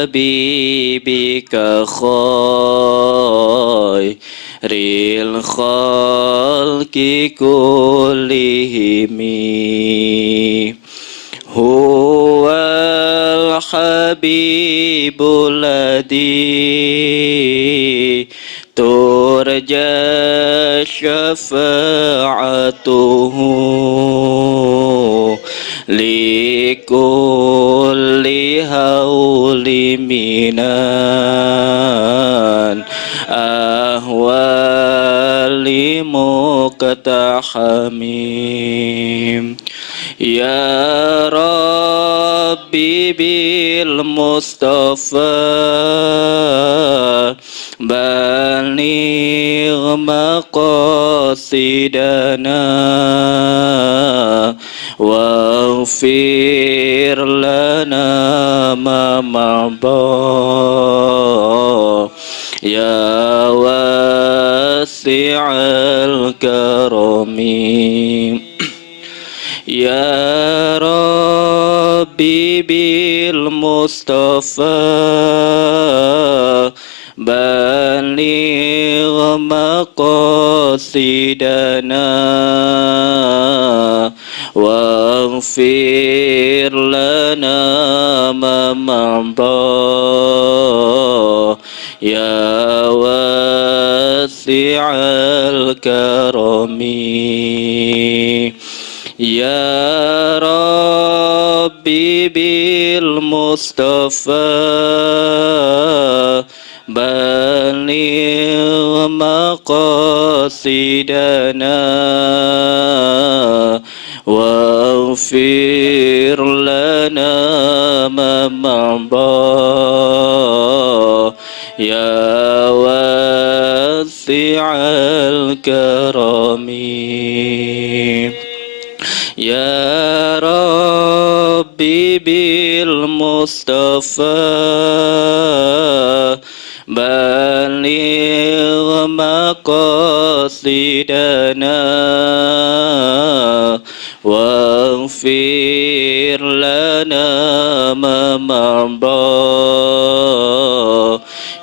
حبيبك خير الخلق كلهم هو الحبيب الذي ترجى شفاعته لكل هول من الأهوال مقتحم يا ربي بالمصطفى بلغ مقاصدنا واغفر لنا ما مضى يا واسع الكرم يا ربي بالمصطفى بلغ مقاصدنا واغفر لنا ما مضى يا واسع الكرم يا ربي بالمصطفى بلغ مقاصدنا واغفر لنا ما مضى يا واسع الكرم يا ربي بالمصطفى بلغ مقاصدنا واغفر لنا ما مضى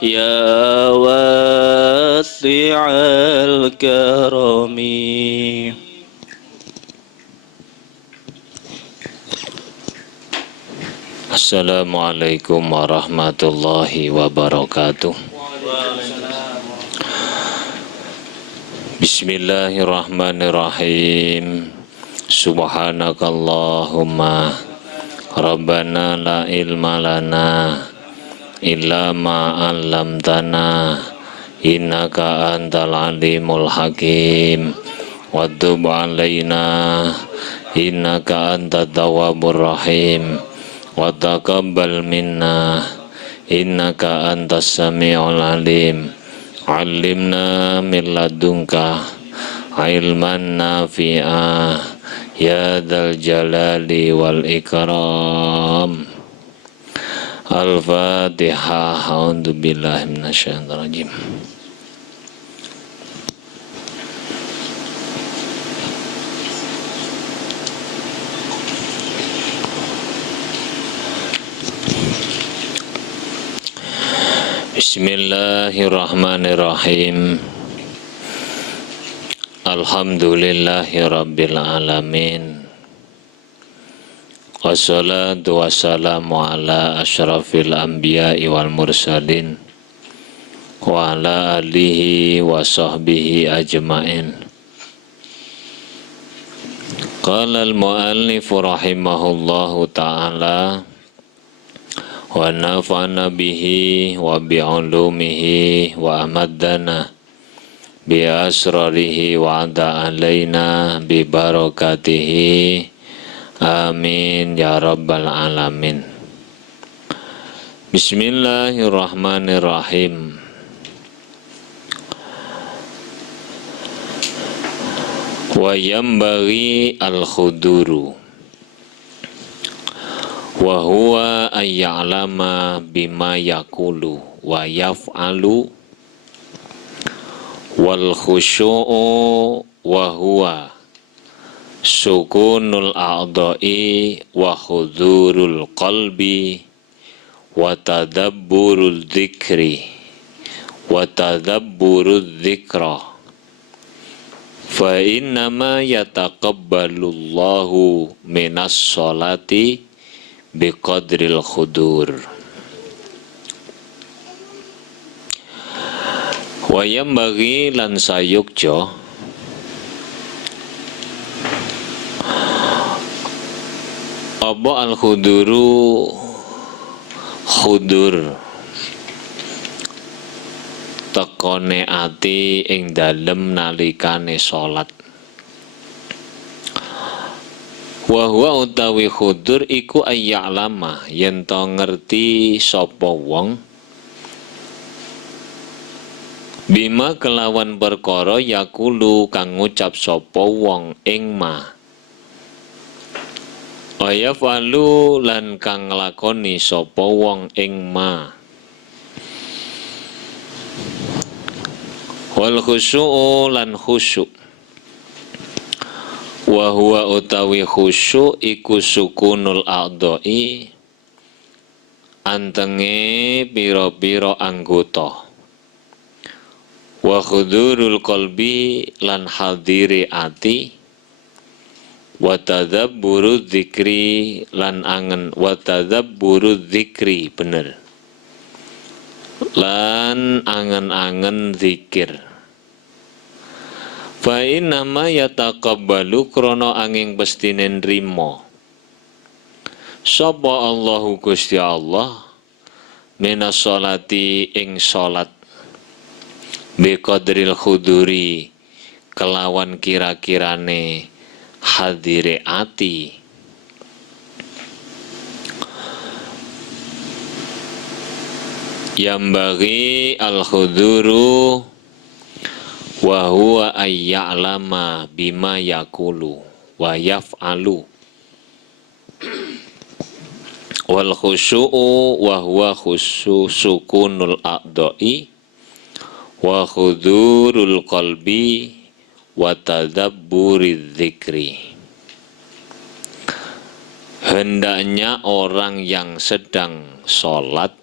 يا واسع الكرم. Assalamualaikum warahmatullahi wabarakatuh. Bismillahirrahmanirrahim. Subhanakallahumma Rabbana la ilma lana illa ma 'allamtana innaka antal alimul hakim wa tub alaina innaka antat tawwabur rahim wa taqabbal minna innaka antas sami'ul alim. Allimna min ladunka ilman nafi'a ya dzal jalali wal ikram. Al-Fatihah. A'udzu billahi minasyaitonir rajim. Bismillahirrahmanirrahim. Alhamdulillahi rabbil alamin. Wassalatu wassalamu ala asyrafil anbiya'i wal mursalin wa ala alihi wa sahbihi ajma'in. Qala al-mu'allifu rahimahullahu ta'ala wa nafa'na bihi wa bi'ulumihi wa amaddana bi asrarihi wa ada alaina bi barakatihi amin ya rabbal alamin. Bismillahirrahmanirrahim. Wa yambaghi al-khuduru wa huwa ayya'lama bima yaqulu wa yaf'alu wal khusyu'u wa huwa sukunul a'dha'i wa hudurul qalbi wa tadabburul dzikri wa tadabburul dzikra fa innama yataqabbalullahu minas sholati biqadril khudur. Wayam bagi lan sayukjo apa al-khuduru khudur tekone ati ing dalem nalikane salat. Wa huwa utawi khudur iku ayya'lama yen to ngerti sapa wong bima kelawan perkara yakulu kang ngucap sapa wong ing ma ayafalu lan kang nglakoni sapa wong ing ma wal khusyu'u lan khusyuk wa huwa utawi khusyuk iku sukunul a'dha'i antenge pira-pira anggota wa khudurul qalbi lan hadiri ati wa tadabburu dzikri lan angen wa tadabburu dzikri bener lan angen-angen zikir. Fa inna ma yataqabbalu krana angin pestine nrimo sapa Allahu Gusti Allah minas sholati ing salat biqadril khuduri kelawan kira-kirane hadire ati. Yambagi al-khuduru wa huwa ayya'lama bima yakulu wa yaf'alu wal khusyu'u wa huwa sukunul a'dha'i wa khudurul qalbi wa tadabburiz zikri. Hendaknya orang yang sedang sholat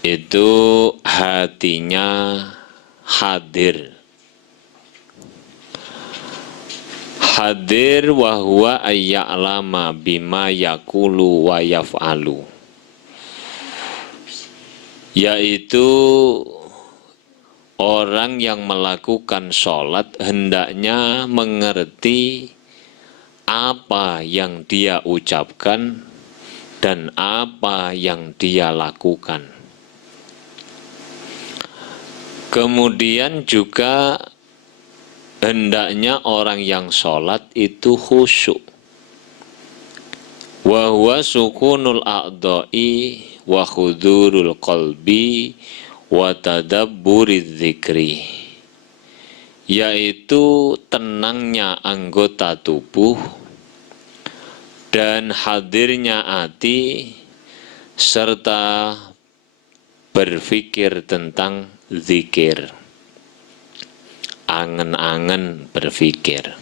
itu hatinya hadir. Hadir wa huwa ayya'lama bima yakulu wa yaf'alu, yaitu orang yang melakukan sholat hendaknya mengerti apa yang dia ucapkan dan apa yang dia lakukan. Kemudian juga hendaknya orang yang sholat itu khusyuk. Wa huwa sukunul a'dha'i wa khudurul qalbi wa tadabburiz zikri, yaitu tenangnya anggota tubuh dan hadirnya hati serta berpikir tentang zikir, angen-angen berpikir.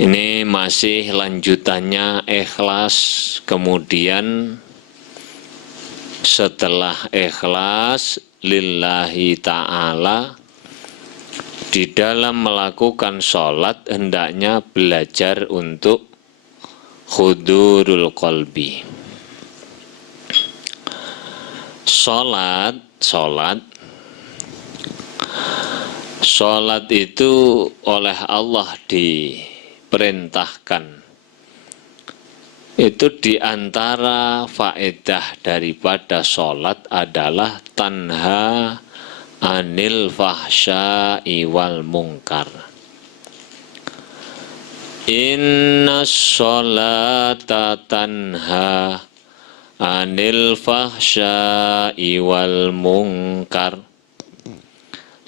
Ini masih lanjutannya ikhlas, kemudian setelah ikhlas lillahi ta'ala di dalam melakukan sholat hendaknya belajar untuk khudurul qalbi. Sholat itu oleh Allah diperintahkan. Itu diantara faedah daripada sholat adalah tanha anil fahsya'i wal munkar. Inna sholata tanha anil fahsya'i wal munkar.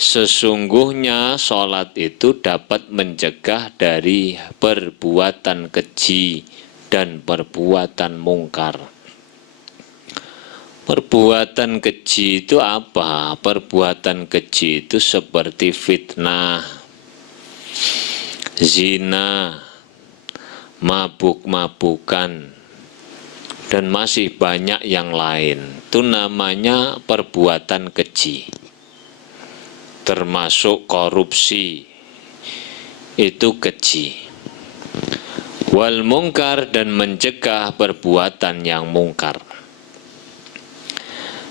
Sesungguhnya sholat itu dapat mencegah dari perbuatan keji dan perbuatan mungkar. Perbuatan keji itu apa? Perbuatan keji itu seperti fitnah, zina, mabuk-mabukan, dan masih banyak yang lain. Itu namanya perbuatan keji. Termasuk korupsi, itu keji. Wal mungkar, dan mencegah perbuatan yang mungkar.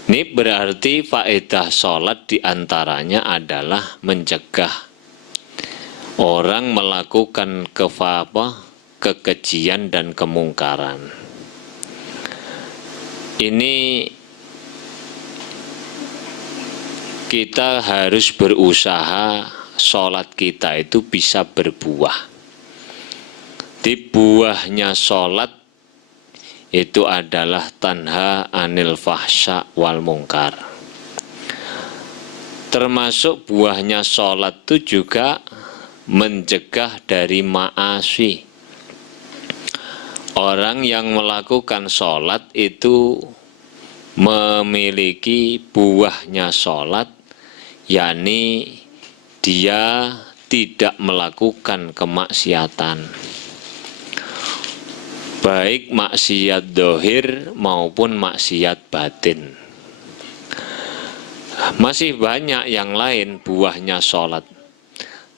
Ini berarti faedah sholat diantaranya adalah mencegah orang melakukan kekejian dan kemungkaran. Ini kita harus berusaha sholat kita itu bisa berbuah. Di buahnya sholat itu adalah tanha anil fahsya wal mungkar. Termasuk buahnya sholat itu juga mencegah dari ma'asi. Orang yang melakukan sholat itu memiliki buahnya sholat, yakni dia tidak melakukan kemaksiatan, baik maksiat dohir maupun maksiat batin. Masih banyak yang lain buahnya sholat,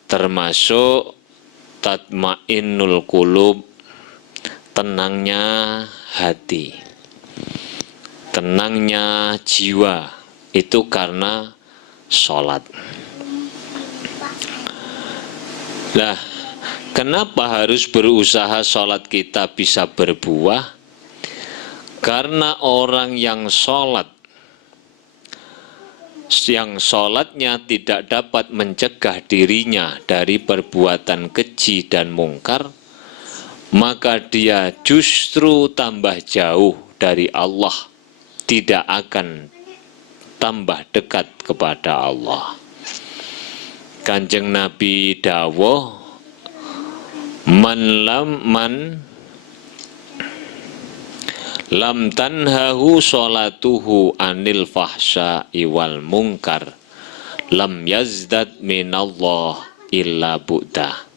termasuk tatmainnul qulub, tenangnya hati, tenangnya jiwa, itu karena sholat. Nah, kenapa harus berusaha sholat kita bisa berbuah? Karena orang yang sholatnya tidak dapat mencegah dirinya dari perbuatan keji dan mungkar, maka dia justru tambah jauh dari Allah, tidak akan tambah dekat kepada Allah. Kanjeng Nabi dawuh, man lam tanhahu sholatuhu anil fahsya'i wal munkar lam yazdad minallah illa bu'dah.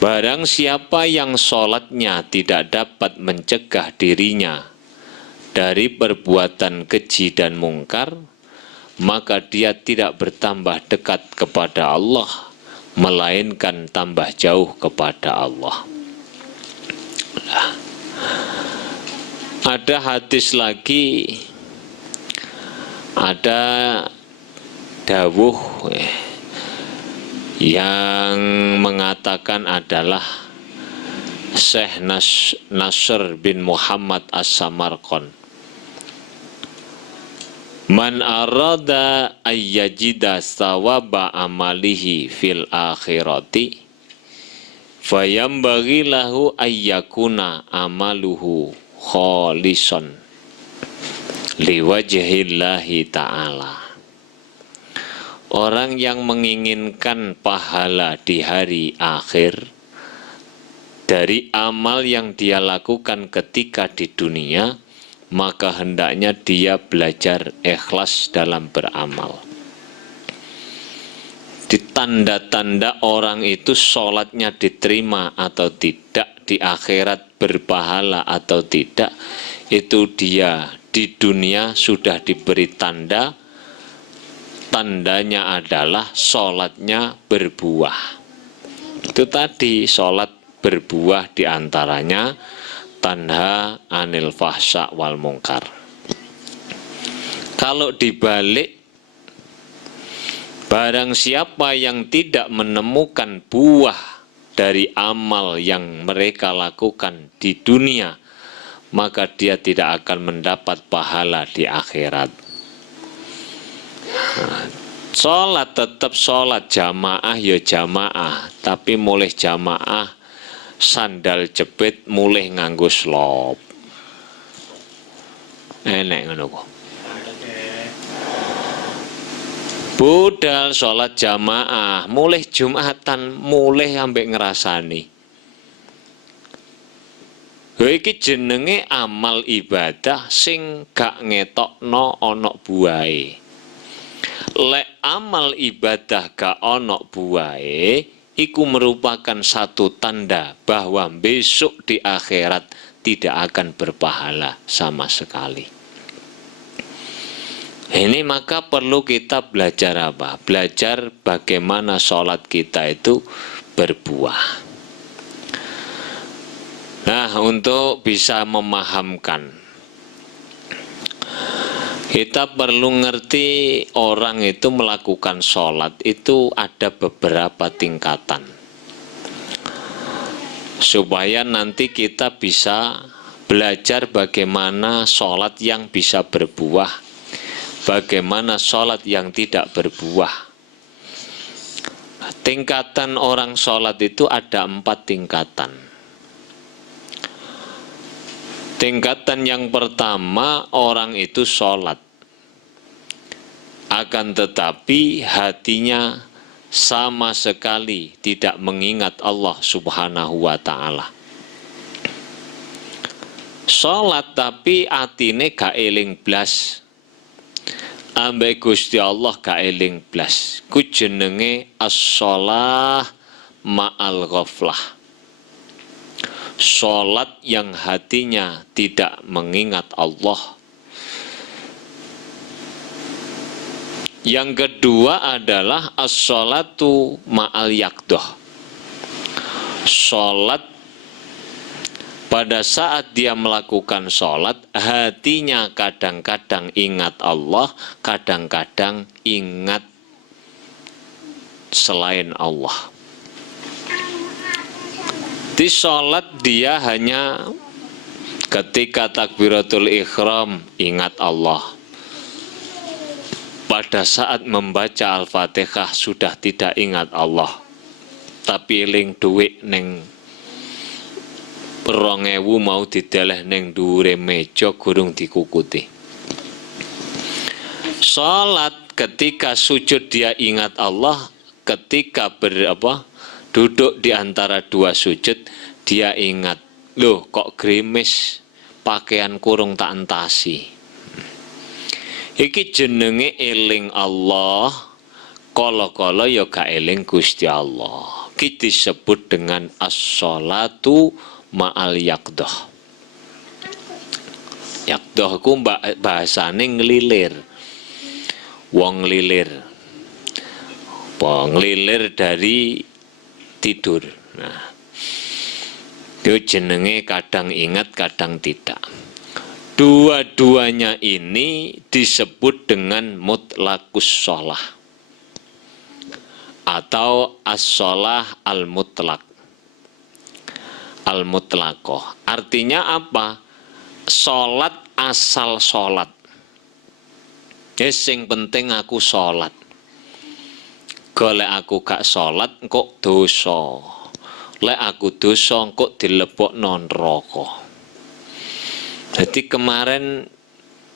Barang siapa yang sholatnya tidak dapat mencegah dirinya dari perbuatan keji dan mungkar, maka dia tidak bertambah dekat kepada Allah, melainkan tambah jauh kepada Allah. Nah, ada hadis lagi, ada dawuh yang mengatakan adalah Syekh Nasr bin Muhammad As-Samarqand. Man arada ayyajida sawaba amalihi fil akhirati fayambaghi lahu ayyakuna amaluhu kholisan liwajhillahi ta'ala. Orang yang menginginkan pahala di hari akhir dari amal yang dia lakukan ketika di dunia, maka hendaknya dia belajar ikhlas dalam beramal. Di tanda-tanda orang itu sholatnya diterima atau tidak, di akhirat berpahala atau tidak, itu dia di dunia sudah diberi tanda. Tandanya adalah sholatnya berbuah. Itu tadi, sholat berbuah diantaranya tanha anil fahsya wal mungkar. Kalau dibalik, barang siapa yang tidak menemukan buah dari amal yang mereka lakukan di dunia, maka dia tidak akan mendapat pahala di akhirat. Nah, sholat tetap sholat, jamaah ya jamaah, tapi mulai jamaah sandal jepit mulai nganggo slop. Enek ngono kok. Budal sholat jamaah, mulai Jumatan, mulai ambek ngerasani. Iki jenenge amal ibadah sing gak ngetokno ana buahe. Lek amal ibadah gak ana buahe, iku merupakan satu tanda bahwa besok di akhirat tidak akan berpahala sama sekali. Ini maka perlu kita belajar apa? Belajar bagaimana sholat kita itu berbuah. Nah, untuk bisa memahamkan, kita perlu ngerti orang itu melakukan sholat itu ada beberapa tingkatan. Supaya nanti kita bisa belajar bagaimana sholat yang bisa berbuah, bagaimana sholat yang tidak berbuah. Tingkatan orang sholat itu ada 4 tingkatan. Tingkatan yang pertama, orang itu sholat, akan tetapi hatinya sama sekali tidak mengingat Allah Subhanahu wa Ta'ala. Sholat tapi atine gak eling blas, ambek Gusti Allah gak eling blas. Ku jenenge as-shalah ma'al ghaflah. Sholat yang hatinya tidak mengingat Allah. Yang kedua adalah as-sholatu ma'al yaqdah. Sholat pada saat dia melakukan sholat, hatinya kadang-kadang ingat Allah, kadang-kadang ingat selain Allah. Di sholat dia hanya ketika takbiratul ihram ingat Allah. Pada saat membaca Al-Fatihah sudah tidak ingat Allah, tapi eling duit neng 2000 mau dideleh neng dhuwure meja gurung dikukuti. Sholat ketika sujud dia ingat Allah, ketika duduk di antara 2 sujud, dia ingat, loh kok gerimis, pakaian kurung tak entasi. Iki jenenge eling Allah, kala-kala ya gak eling Gusti Allah. Iki disebut dengan as-sholatu ma'al yaqdah. Yaqdah ku bahasane nglilir. Wong nglilir. Nglilir dari tidur. Nah, itu jenenge kadang ingat, kadang tidak. Dua-duanya ini disebut dengan mutlakus sholah atau as-sholah al-mutlak, al-mutlaqoh. Artinya apa? Sholat asal sholat. Sing penting aku sholat. Golek aku gak sholat kok dosa. Lek aku dosa kok dilebokno neraka. Jadi kemarin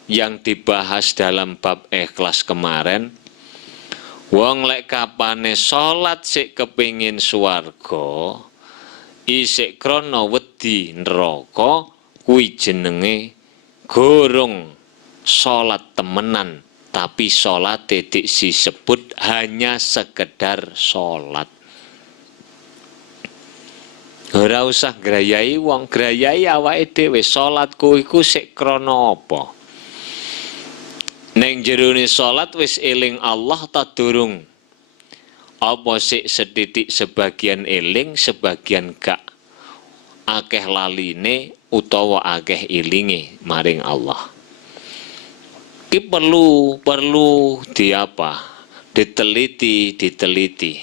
yang dibahas dalam bab ikhlas kemarin, wong lek kapane sholat sik kepingin swarga, isik krana wedi neraka, kuwi jenenge gorong sholat temenan, tapi sholat titik disebut hanya sekedar sholat. Ora usah grayai wong, grayai awake dhewe. Salatku iku sik krana apa? Ning jerone salat wis eling Allah ta durung? Apa sik setitik sebagian eling, sebagian gak? Akeh laline utawa akeh ilinge maring Allah. Ki perlu diteliti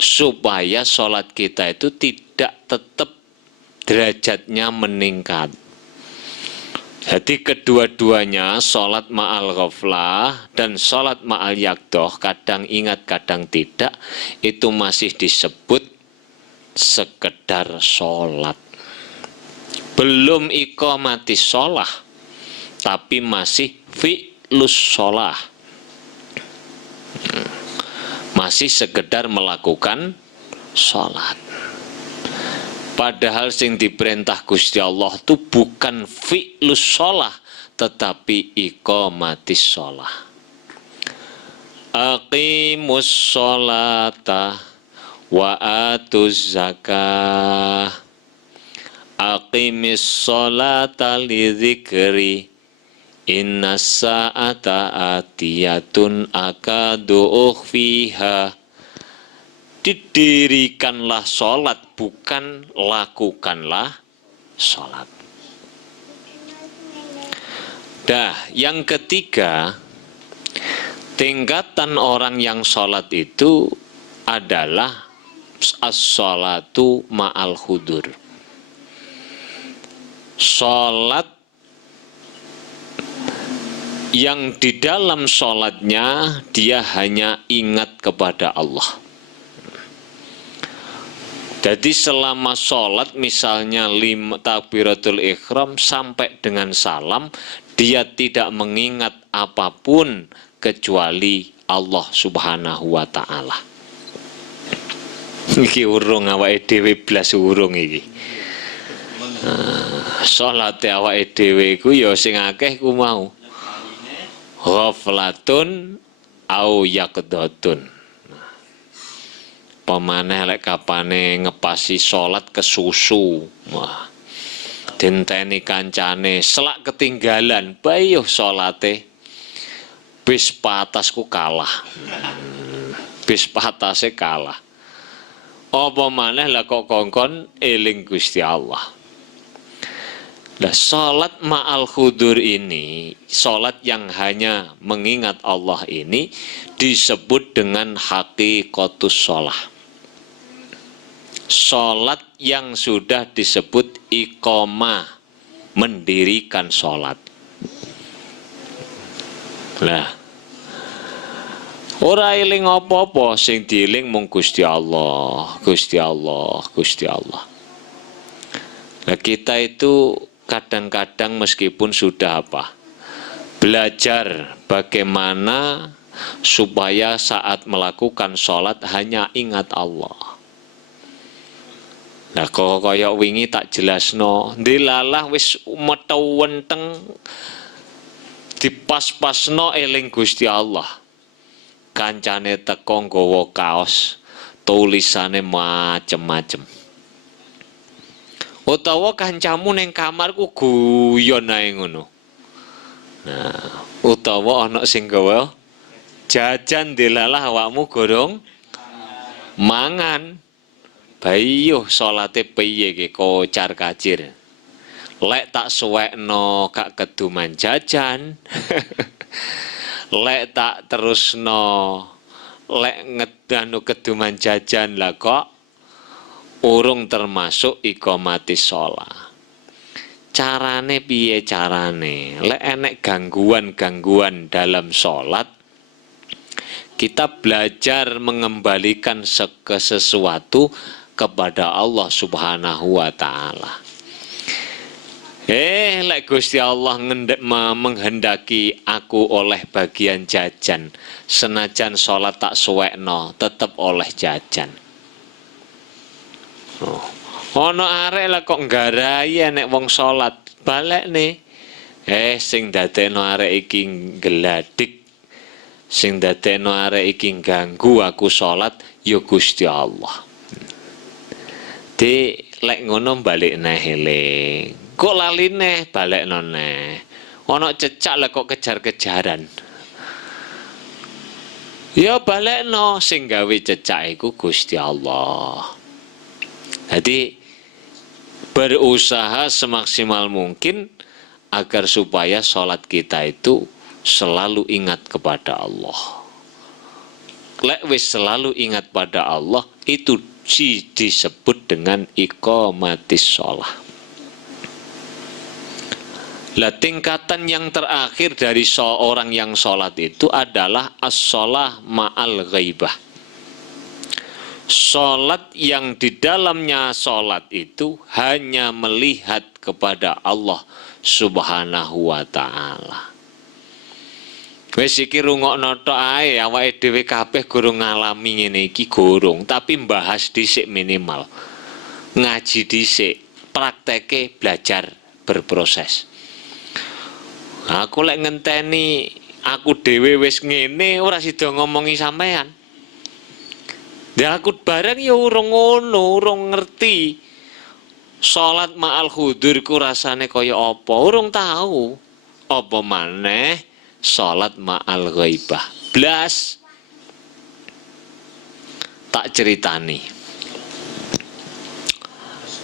supaya sholat kita itu tidak tetap derajatnya meningkat. Jadi kedua-duanya, sholat ma'al ghaflah dan sholat ma'al yaqdah, kadang ingat kadang tidak, itu masih disebut sekedar sholat. Belum iqamati sholah, tapi masih fi'lus sholah. Masih sekedar melakukan sholat. Padahal sing diperintah Gusti Allah itu bukan fi'lus sholah, tetapi iqamatis sholah. Aqimus sholata wa atuz zakah. Aqimis sholata lidzikri inna sa'ata atiyatun akadu ukhfiha. Didirikanlah sholat, bukan lakukanlah sholat. Dah, yang ketiga, tingkatan orang yang sholat itu adalah as-sholatu ma'al khudur. Sholat yang di dalam sholatnya dia hanya ingat kepada Allah. Jadi selama sholat misalnya 5 takbiratul ihram sampai dengan salam, dia tidak mengingat apapun kecuali Allah Subhanahu wa ta'ala. Iki urung awake dhewe blas urung iki. Salat awake dhewe iku ya sing akeh ku mau ghaflatun au yaqdatun. Pemaneh lek kapane ngepasi salat kesusu. Wah. Dinteni kancane selak ketinggalan, bayuh salate. Bis patasku kalah. Bis patase kalah. Apa maneh lah kok kongkon eling Gusti Allah. Nah, salat ma'al khudur ini, salat yang hanya mengingat Allah ini disebut dengan haqiqatus shalah. Salat yang sudah disebut iqamah, mendirikan salat. Lah, ora eling apa-apa, sing dieling mung Gusti Allah, Gusti Allah, Gusti Allah. Nah, kita itu kadang-kadang meskipun sudah belajar bagaimana supaya saat melakukan sholat hanya ingat Allah. Nah, kaya wingi tak jelasno, ndilalah wis metu wenteng dipas-pasno eling Gusti Allah. Kancane teko nggawa kaos tulisane macem-macem. Utawa kancamu ning kamarku guyon ae ngono. Nah, utawa ana sing gawa jajan dilalah awakmu gorong mangan. Bayuh salate piye iki kocar kacir. Lek tak suwekno gak keduman jajan. Lek tak terusno lek ngedanu keduman jajan lah kok urung termasuk iqamatis shalah. Carane piye carane? Lek enek gangguan-gangguan dalam salat, kita belajar mengembalikan sesuatu kepada Allah Subhanahu wa ta'ala. Lek Gusti Allah menghendaki aku oleh bagian jajan, senajan salat tak suwekno, tetep oleh jajan. Ono arek lah kok nggarai nek wong salat, balekne. Sing dadekno arek iki geladik, sing dadekno arek iki ganggu aku salat ya Gusti Allah. Lek ngono balik neh eling. Kok lali neh balekno neh. Ono cecak lah kok kejar-kejaran. Ya balekno, sing gawe cecak iku Gusti Allah. Jadi berusaha semaksimal mungkin agar supaya sholat kita itu selalu ingat kepada Allah. Lek wis selalu ingat pada Allah, itu disebut dengan iqamatis shalah. Lah, tingkatan yang terakhir dari seorang yang sholat itu adalah as-shalah ma'al ghaibah. Sholat yang di dalamnya sholat itu hanya melihat kepada Allah Subhanahu wa ta'ala. Wis iki rungokno tok ae, awake dhewe kabeh gurung ngalami ngene iki gurung, tapi mbahas dhisik minimal. Ngaji dhisik, prakteke belajar berproses. Aku lek ngenteni aku dhewe wis ngene ora sida ngomongi sampean. Ya aku bareng ya urung ngono, urung ngerti. salat ma'al hudur ku rasane kaya apa? Urung tahu. Apa maneh salat ma'al ghaibah. Blas tak ceritani.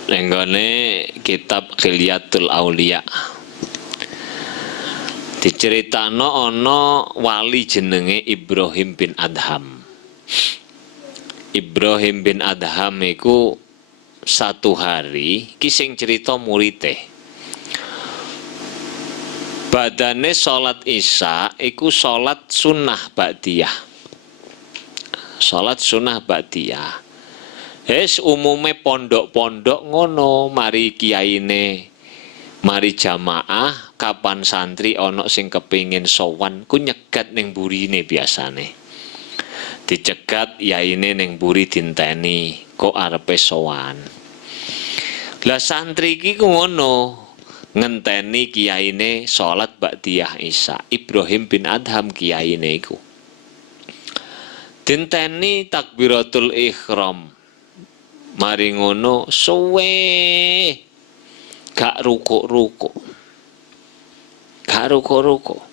Nenggone kitab Khilyatul Aulia. Diceritano ana wali jenenge Ibrahim bin Adham. Ibrahim bin Adham iku satu hari kising cerita murite. Badane salat Isya iku salat sunnah ba'diyah. Salat sunnah ba'diyah. Umume pondok-pondok ngono, mari kiyaine, mari jamaah, kapan santri ana sing kepingin sowan ku nyegat ning burine biasane. Dicegat yaine ning buri dinteni, kok arepe sowan. Lah santri iki ku ngono, ngenteni kiyaine salat ba'diyah Isya. Ibrahim bin Adham kiyaine iku. Dinteni takbiratul ihram. Mari ngono suwe gak rukuk-rukuk. Gak rukuk-rukuk.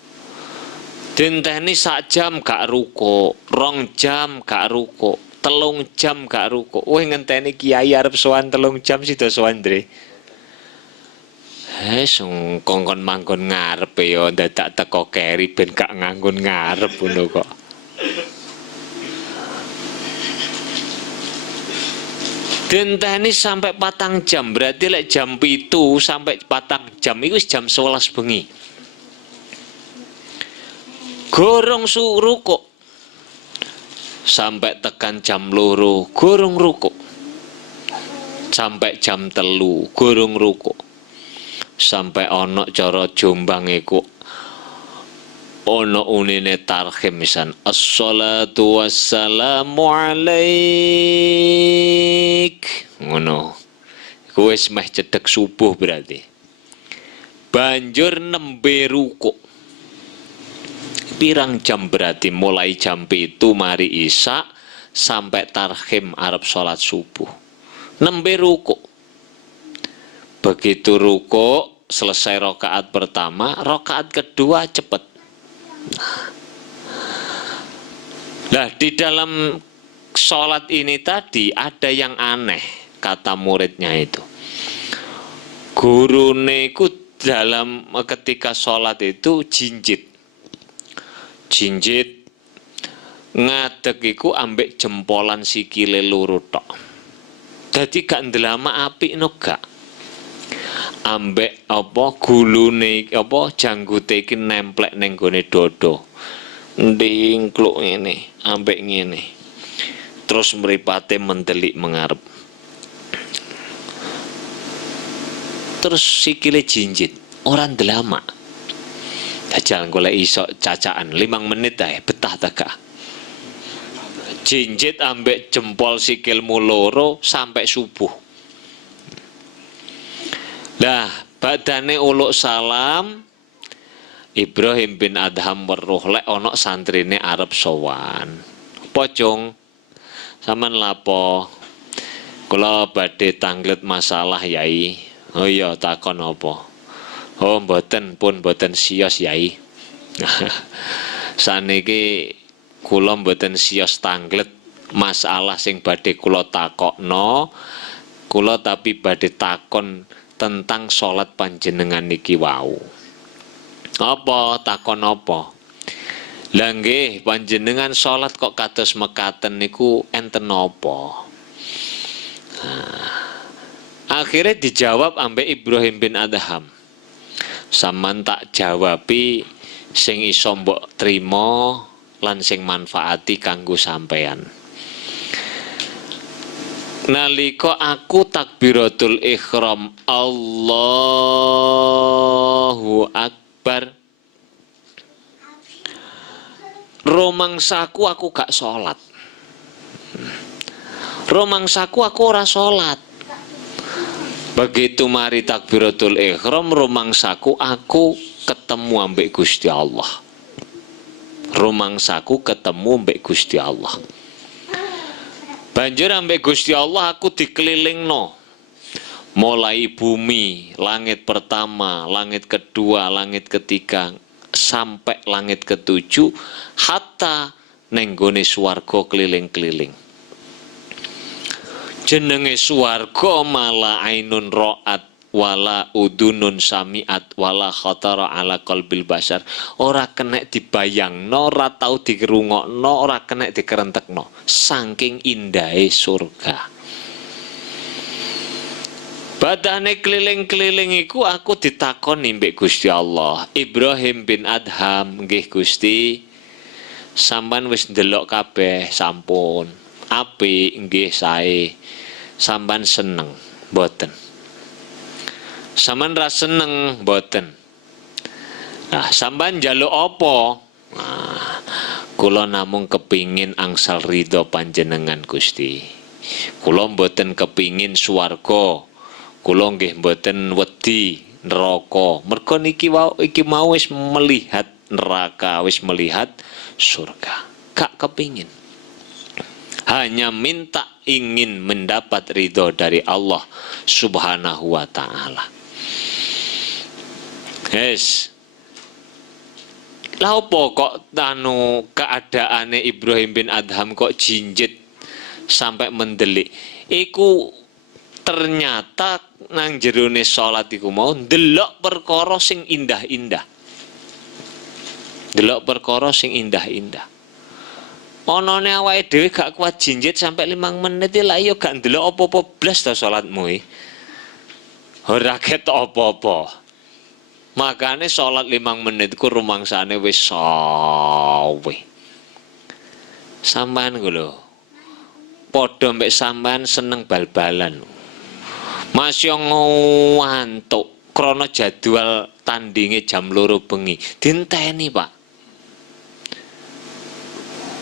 Dinteni sak jam gak rukuk, 2 jam gak rukuk, 3 jam gak rukuk. Weh ngenteni kiai arep sowan 3 jam sida sowan Dre. Kongkon manggon ngarepe ya dadak teko keri ben gak nganggon ngarep ngono kok. Dinteni sampai 4 jam, berarti lek jam 7 sampai 4 jam itu jam 11 bengi. Gorong rukuk. Sampai tekan jam 2 gorong rukuk. Sampai jam 3 gorong rukuk. Sampai ana cara Jombang iku ana unine tarhim misan assalatu wassalamu alaik ngono. Iku wis meh cedhek subuh berarti. Banjur nembe rukuk. Pirang jam berarti mulai jam 7 mari Isya sampai tarhim arep salat subuh. Nembe rukuk. Begitu rukuk selesai rakaat pertama, rakaat kedua cepet. Nah, di dalam sholat ini tadi ada yang aneh, kata muridnya itu. Gurune iku dalam ketika sholat itu jinjit ngadeg iku ambek jempolan sikile loro tok. Dadi gak ndelama apik no gak. Ambek apa gulune apa janggute iki nemplek ning gone dodo. Ndingkluk ngene, ambek ngene. Terus mripate mendelik mengarep. Terus sikile jinjit, ora ndelama. Jajal golek iso cacaan 5 menit ae betah ta gak. Jinjit ambek jempol sikilmu loro sampai subuh. Lah, badane uluk salam, Ibrahim bin Adham weruh lek ana santrine arep sowan. Apa, Cung? Saman lapo? Kula badhe tanglet masalah, Yai. Oh iya, takon apa? Oh, mboten siyos, Yai. Saniki kula mboten siyos tanglet masalah sing badhe kula takokno. Kula tapi badhe takon tentang sholat panjenengan niki wau. Apa takon apa? Lah nggih panjenengan sholat kok kados mekaten niku enten apa? Akhirnya dijawab ambek Ibrahim bin Adham. Saman tak jawabi sing iso mbok trima lan sing manfaati kanggo sampean. Nalika aku takbiratul ihram Allahu Akbar, romangsaku aku gak sholat. Romangsaku aku ora sholat. Begitu mari takbiratul ihram, romangsaku aku ketemu ambek Gusti Allah. Romangsaku ketemu ambek Gusti Allah. Banjur ambek Gusti Allah aku dikelilingno. mulai bumi, langit pertama, langit kedua, langit ketiga, sampai langit ketujuh, hatta nenggone swarga keliling-keliling. Jenenge swarga mala ainun ro'at wala udunun samiat wala khatara ala qalbil basar. Ora kena dibayangno, ora tau dikerungokno, ora kena dikerentekno. Saking indahe surga. Badane keliling-keliling iku aku ditakoni mbek Gusti Allah. Ibrahim bin Adham, nggih Gusti, sampean wis ndelok kabeh sampun. Apik nggih sae. Sampean seneng mboten? Sampean ra seneng mboten? Nah, sampean njaluk apa? Nah, kula namung kepingin angsal ridho panjenengan Gusti. Kula mboten kepingin swarga. Kula nggih mboten wedi neraka. Mergo niki mau wis melihat neraka, wis melihat surga. Gak kepingin. Hanya minta ingin mendapat ridho dari Allah Subhanahu wa ta'ala. Yes. Lah opo kok keadaane Ibrahim bin Adham kok jinjit sampai mendelik? Iku ternyata nang jerone salat iku mau ndelok perkara sing indah-indah. Ndelok perkara sing indah-indah. Onone awake dhewe gak kuat jinjit sampai 5 menit lah yo gak ndelok apa-apa blas ta salatmu iki. Ora ketok apa-apa. Makane salat 5 menit ku rumangsane wis sawe. Sampean ku lho. Padha mbek sampean seneng bal-balan. Masya ngantuk krana jadwal tandinge jam 2 bengi. Dinteni, Pak.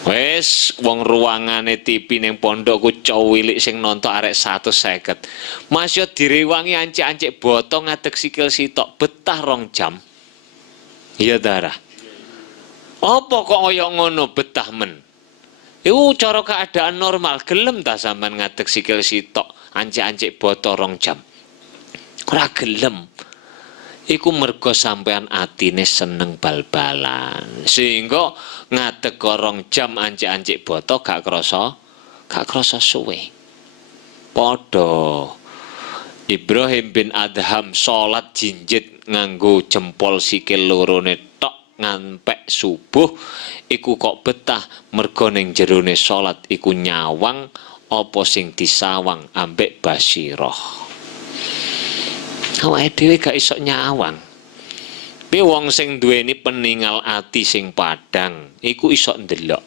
Wes wong ruangane TV ning pondokku cowilik sing nonton arek 150. Mas yo direwangi ancik-ancik boto ngadeg sikil sitok betah 2 jam. Iya darah. Apa kok koyo ngono betah men? Iku cara keadaan normal gelem ta sampean ngadeg sikil sitok ancik-ancik boto 2 jam. Ora gelem. Iku mergo sampean atine seneng bal-balan sehingga ngadeg 2 jam ancik-ancik boto gak krasa suwe. Padha Ibrahim bin Adham salat jinjit nganggo jempol sikil lorone tok ngantek subuh iku kok betah mergo ning jerone salat iku nyawang apa sing disawang ambek basirah. Awake dhewe gak iso nyawang. Tapi wong sing duweni peningal ati sing padhang iku iso ndelok.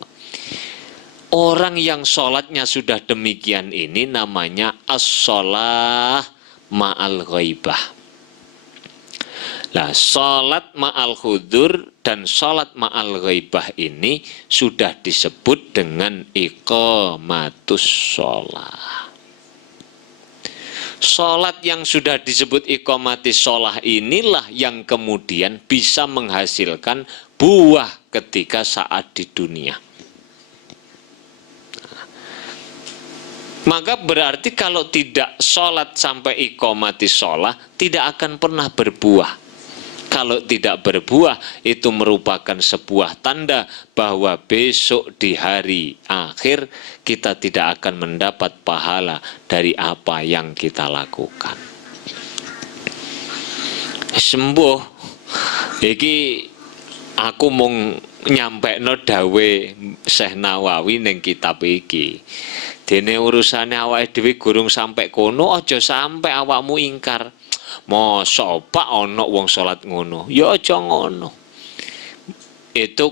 Orang yang sholatnya sudah demikian ini namanya as-shalah ma'al ghaibah. Lah sholat ma'al khudur dan sholat ma'al ghaibah ini sudah disebut dengan iqamatus sholah. Sholat yang sudah disebut iqamatis sholah inilah yang kemudian bisa menghasilkan buah ketika saat di dunia. Maka berarti kalau tidak sholat sampai iqamatis sholah tidak akan pernah berbuah. Kalau tidak berbuah itu merupakan sebuah tanda bahwa besok di hari akhir kita tidak akan mendapat pahala dari apa yang kita lakukan. Sembuh. Iki aku mung nyampekno dawe Syekh Nawawi ning kitab iki. Dene urusane awake dhewe gurung sampai kono, aja sampai awakmu ingkar. Mosok Pak ana wong salat ngono. Ya aja ngono. Itu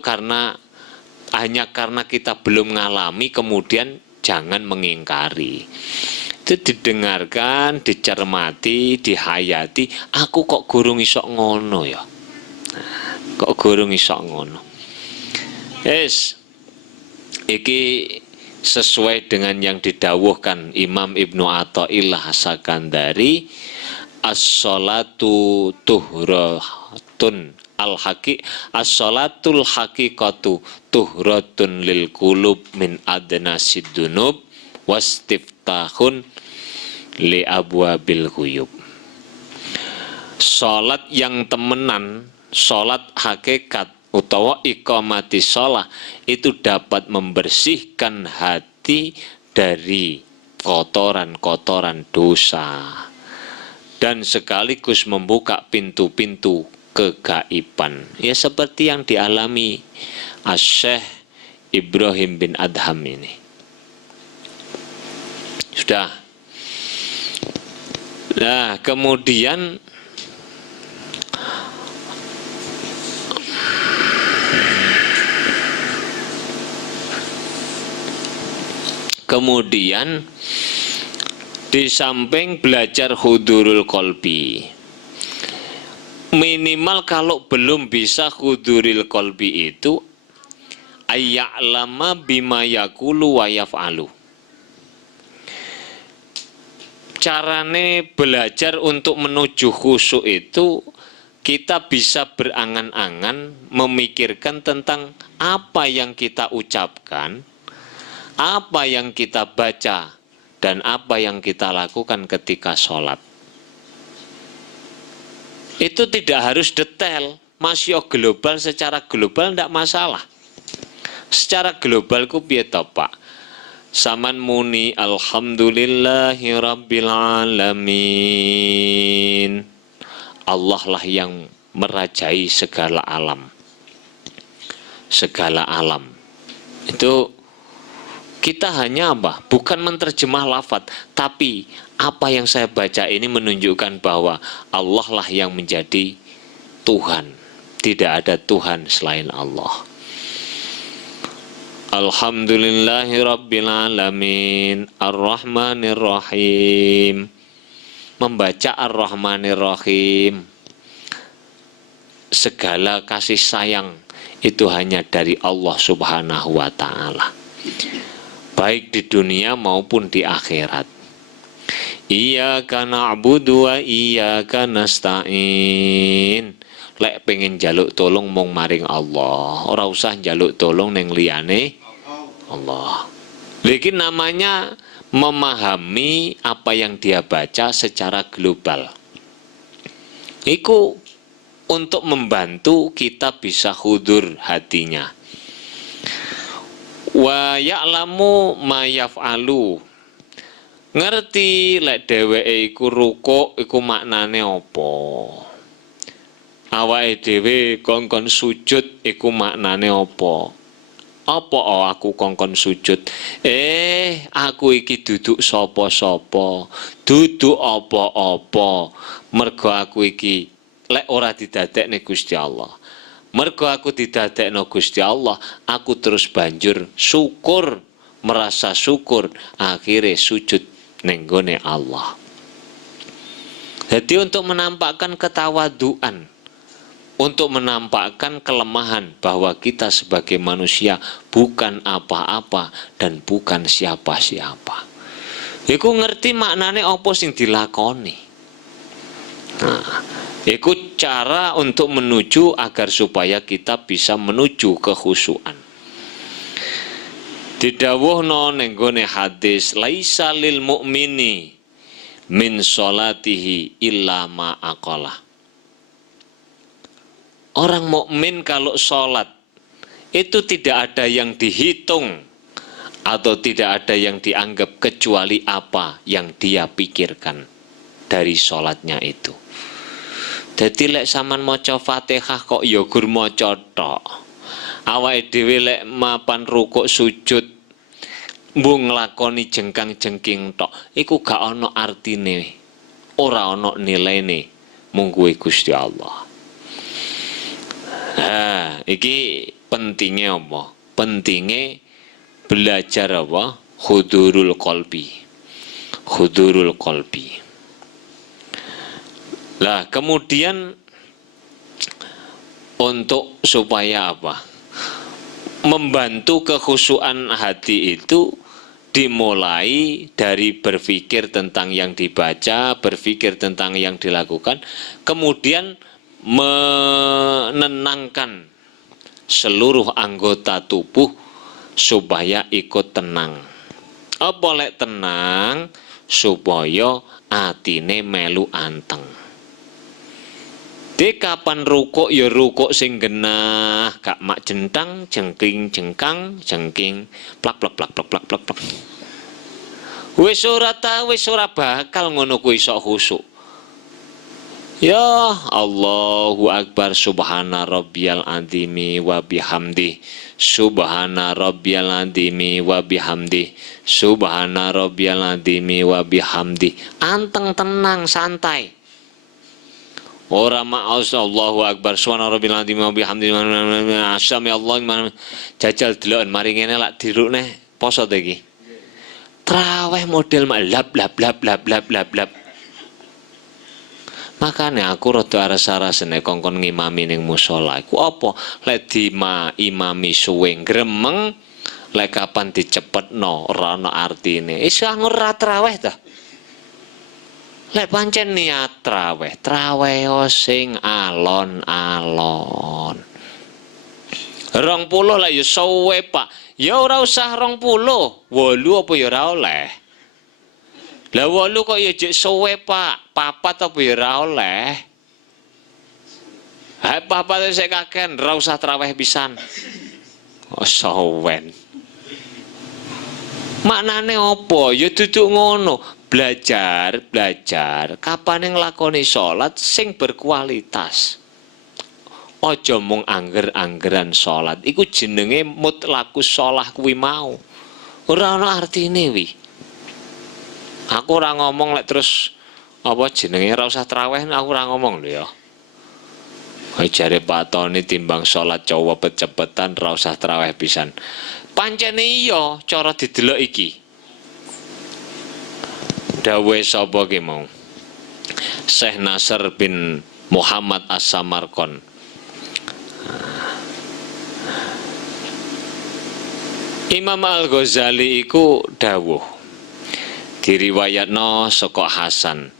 hanya karena kita belum ngalami kemudian jangan mengingkari. Itu didengarkan, dicermati, dihayati, aku kok gurung iso ngono ya. Kok gurung iso ngono. Iki sesuai dengan yang didhawuhkan Imam Ibnu Athaillah As-Sakandari, as-sholatu tuhratun as-sholatul haqiqatu tuhratun lil qulub min adnasid dunub wastiftahun li abwabil ghuyub. Salat yang temenan, salat hakikat utawa iqamati shalah itu dapat membersihkan hati dari kotoran-kotoran dosa dan sekaligus membuka pintu-pintu kegaiban. Ya seperti yang dialami Syekh Ibrahim bin Adham ini. Sudah. Nah, kemudian di samping belajar hudurul qalbi, minimal kalau belum bisa huduril qalbi itu ayya'lama bima yaqulu wa yaf'alu. Carane belajar untuk menuju khusyuk itu kita bisa berangan-angan memikirkan tentang apa yang kita ucapkan, apa yang kita baca, dan apa yang kita lakukan ketika sholat. Itu tidak harus detail, masih global, secara global tidak masalah. Secara global ku piye to, Pak? Saman muni alhamdulillahi rabbil alamin. Allah lah yang merajai segala alam. Segala alam. Itu kita hanya apa? Bukan menerjemah lafaz, tapi apa yang saya baca ini menunjukkan bahwa Allah lah yang menjadi Tuhan. Tidak ada Tuhan selain Allah. Alhamdulillahi rabbil alamin, ar-rahmanir rahim. Membaca ar-rahmanir rahim, segala kasih sayang itu hanya dari Allah Subhanahu wa ta'ala, baik di dunia maupun di akhirat. Iyyaka na'budu wa iyyaka nasta'in. Lek pengen jaluk tolong mong maring Allah, ora usah jaluk tolong neng liyane Allah. Iki namanya memahami apa yang dia baca secara global. Iku untuk membantu kita bisa hudur hatinya. Wa ya'lamu ma yaf'alu. Ngerti lek dheweke iku rukuk iku maknane apa. Awake dhewe kongkon sujud iku maknane apa. Apa aku kongkon sujud? Aku iki duduk sapa-sapa, duduk apa-apa. Mergo aku iki lek ora didadekne Gusti Allah. Mergo aku didadekno Gusti Allah, aku terus banjur syukur, merasa syukur, akhirnya sujud ning gone Allah. Jadi untuk menampakkan ketawaduan, untuk menampakkan kelemahan bahwa kita sebagai manusia bukan apa-apa dan bukan siapa-siapa. Iku ngerti maknane apa sing dilakoni. Nah, iku cara untuk menuju agar supaya kita bisa menuju kekhusyuan. Didhawuhna ning gone hadis, laisa lil mukmini min sholatihi illa ma aqala. Orang mukmin kalau sholat itu tidak ada yang dihitung atau tidak ada yang dianggap kecuali apa yang dia pikirkan dari sholatnya itu. Jadi lek sampean maca Fatihah kok ya gur maca tok. Awake dhewe lek mapan rukuk sujud mbung nglakoni jengkang-jengking tok, iku gak ana artine, ora ana nilaine mung kuwi Gusti Allah. Iki pentingnya apa? Pentingnya belajar apa? Hudurul qalbi. Hudurul qalbi. Lah kemudian untuk supaya apa? Membantu kekhusyuan hati itu dimulai dari berpikir tentang yang dibaca, berpikir tentang yang dilakukan, kemudian menenangkan seluruh anggota tubuh supaya ikut tenang. Apa lek tenang? supaya atine melu anteng. Di kapan rukuk ya rukuk sing genah, gak mak jentang, jengking, jengkang, jengking, plak plak plak plak plak plak plak. Wis ora bakal ngono kuwi iso khusuk. Ya Allahu Akbar subhana rabbiyal azimi wa bihamdi subhana rabbiyal azimi wa bihamdi subhana rabbiyal azimi wa bihamdi. Anteng tenang santai. Ora ma'as Allahu Akbar subhana rabbiyal azimi wa bihamdi asami Allah jajal deloken mari ngene lak dirukne poso ta iki. Traweh model mak lap lap lap lap lap lap lap. Makanya aku rada aras-arasene kongkon ngimami ning musala iku apa lek imami suwe gremeng lek kapan dicepetno ora ana artine iso angur ra traweh ta lek pancen niat traweh sing alon-alon 20 lek ya suwe Pak ya ora usah 20 8 apa ya ora oleh. Lah 8 kok ya jek suwe Pak, 4 apa ya ora oleh. Ha 4 sik kaken, ora usah traweh pisan. Oh sawen. Maknane apa? Ya duduk ngono, belajar kapane nglakoni salat sing berkualitas. Aja mung angger-anggeran salat. Iku jenenge mutlakus shalah kuwi mau. Ora ana artine wi. Aku ora ngomong lek terus apa jenenge ora usah traweh aku ora ngomong lho ya. Jare Pak Toni timbang salat cepet-cepetan ora usah traweh pisan. Pancene iya cara didelok iki. Dawuhe sapa ki mau? Syekh Nasr bin Muhammad As-Samarqand. Imam Al-Ghazali iku dawuh diriwayatno saka Hasan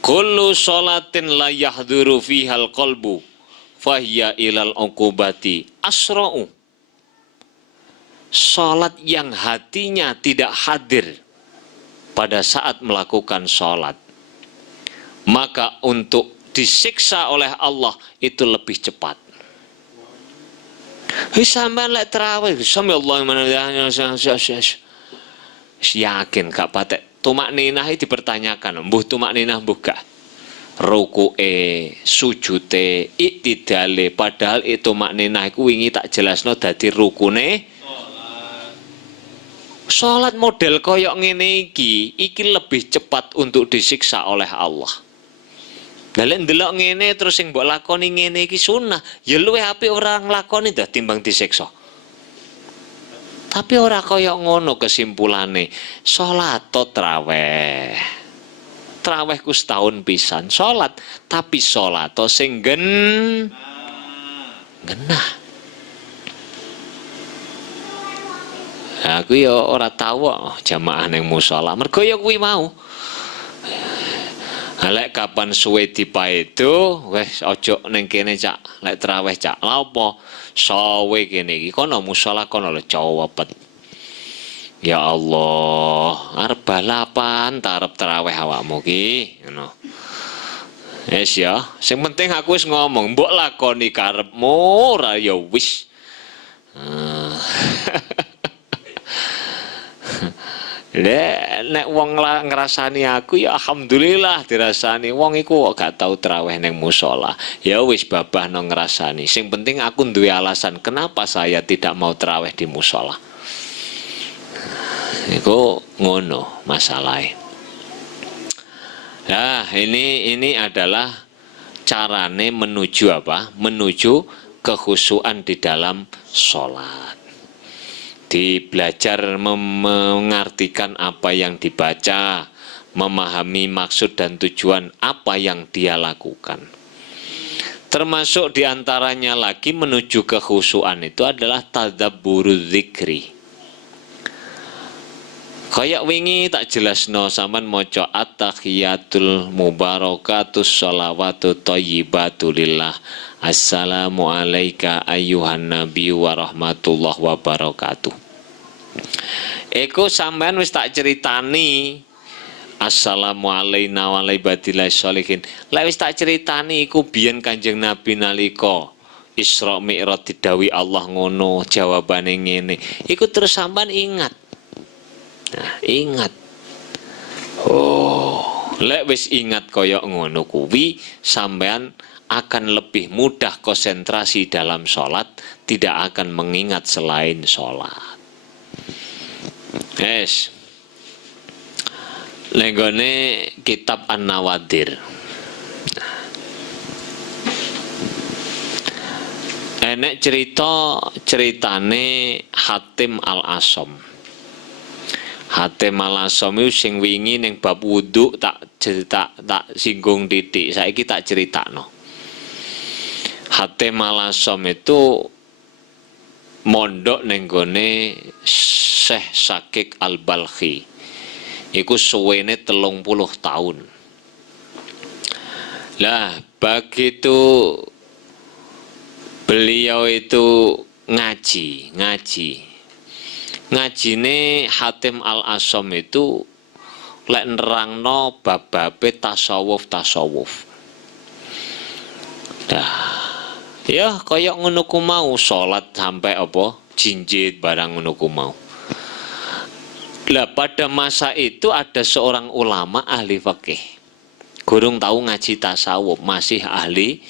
kullu sholatin la yahduru fihal qalbu fahiya ilal uqubati asra'u. Salat yang hatinya tidak hadir pada saat melakukan salat maka untuk disiksa oleh Allah itu lebih cepat. Sampeyan lek tarawih sami Allah yakin gak patek tumak ninah dipertanyakan mbuh tumak ninah mbuh gak rukuke sujute iktidale padahal itu tumak ninah iku wingi tak jelasno dadi rukune salat model koyok ngene iki lebih cepat untuk disiksa oleh Allah. Lah lek ndelok ngene terus sing mbok lakoni ngene iki sunah ya luwih apik ora nglakoni dah timbang disiksa. Tapi ora kaya ngono kesimpulane. Salat to traweh. Traweh ku setahun pisan salat, tapi salat to sing genah. Aku ya ora tau jamaah ning musala. Mergo ya kuwi mau. Lek kapan suwe dipaedo, wis aja ning kene cak, lek traweh cak. Lha apa? Sawe kene iki kono musala kono lho cowopet. Ya Allah, arep balapan ta arep traweh awakmu ki, ngono. Wis ya, sing penting aku wis ngomong, mbok lakoni karepmu ora ya wis. Nek wong ngrasani aku ya alhamdulillah dirasani wong iku gak tau traweh ning musala. Ya wis babah no ngrasani. Sing penting aku duwe alasan kenapa saya tidak mau traweh di musala. Iku ngono masalahe. Nah, ini adalah carane menuju apa? Menuju kekhusyuan di dalam salat. Belajar mengartikan apa yang dibaca, memahami maksud dan tujuan apa yang dia lakukan. Termasuk diantaranya lagi menuju kekhusyuan itu adalah tadabburuz zikri. Kayak wingi tak jelasno sampean maca at-tahiyatul mubarakatus sholawatu thayyibatu lillah. Assalamu alayka ayyuhan nabi wa rahmatullah wa barakatuh. Eko sampean wis tak ceritani Assalamu alaina wa ala ibadillah sholihin. Lek wis tak critani iku biyen Kanjeng Nabi nalika Isra Mi'raj didhawuhi Allah ngono, jawabane ngene. Iku terus sampean ingat. Nah, ingat. Oh, lek wis ingat kaya ngono kuwi sampean akan lebih mudah konsentrasi dalam sholat, tidak akan mengingat selain sholat. Yes. Lenggone kitab An-Nawadir. Enek ceritane Hatim Al-Asom. Hatim Al-Asom itu sing wingi ning bab wudu tak singgung titik. Saiki tak critakno. Hatim Al-Asom itu mondok ning gone Syekh Syakik Al-Balkhi. Iku suwene 30 tahun. Lah, begitu beliau itu ngajine Hatim Al-Asom itu lek nerangno bab-babe tasawuf. Dah, ya kaya ngono ku mau salat sampai apa jinjit barang ngono ku mau. Lah pada masa itu ada seorang ulama ahli fikih. Gurung tahu ngaji tasawuf, masih ahli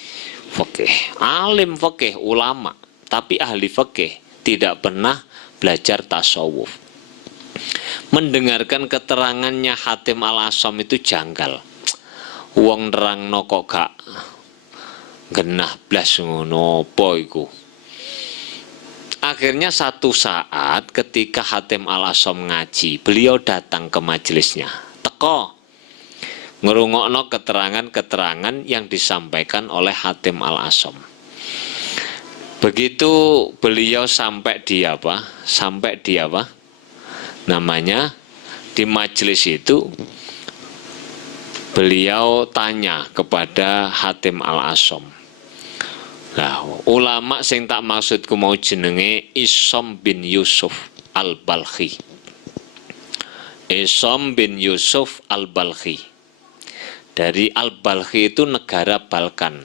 fikih. Alim fikih, ulama, tapi ahli fikih, tidak pernah belajar tasawuf. Mendengarkan keterangannya Hatim Al-Asom itu janggal. Wong nerangno kok gak genah blas ngono apa iku. Akhirnya satu saat ketika Hatim Al-Asom ngaji, beliau datang ke majelisnya. Teko ngerungokno keterangan-keterangan yang disampaikan oleh Hatim Al-Asom. Begitu beliau sampai di apa? Namanya di majelis itu beliau tanya kepada Hatim Al-Asom. Nah, ulama sing tak maksudku mau jenenge Isom bin Yusuf Al-Balkhi. Isom bin Yusuf Al-Balkhi. Dari Al-Balkhi itu negara Balkan.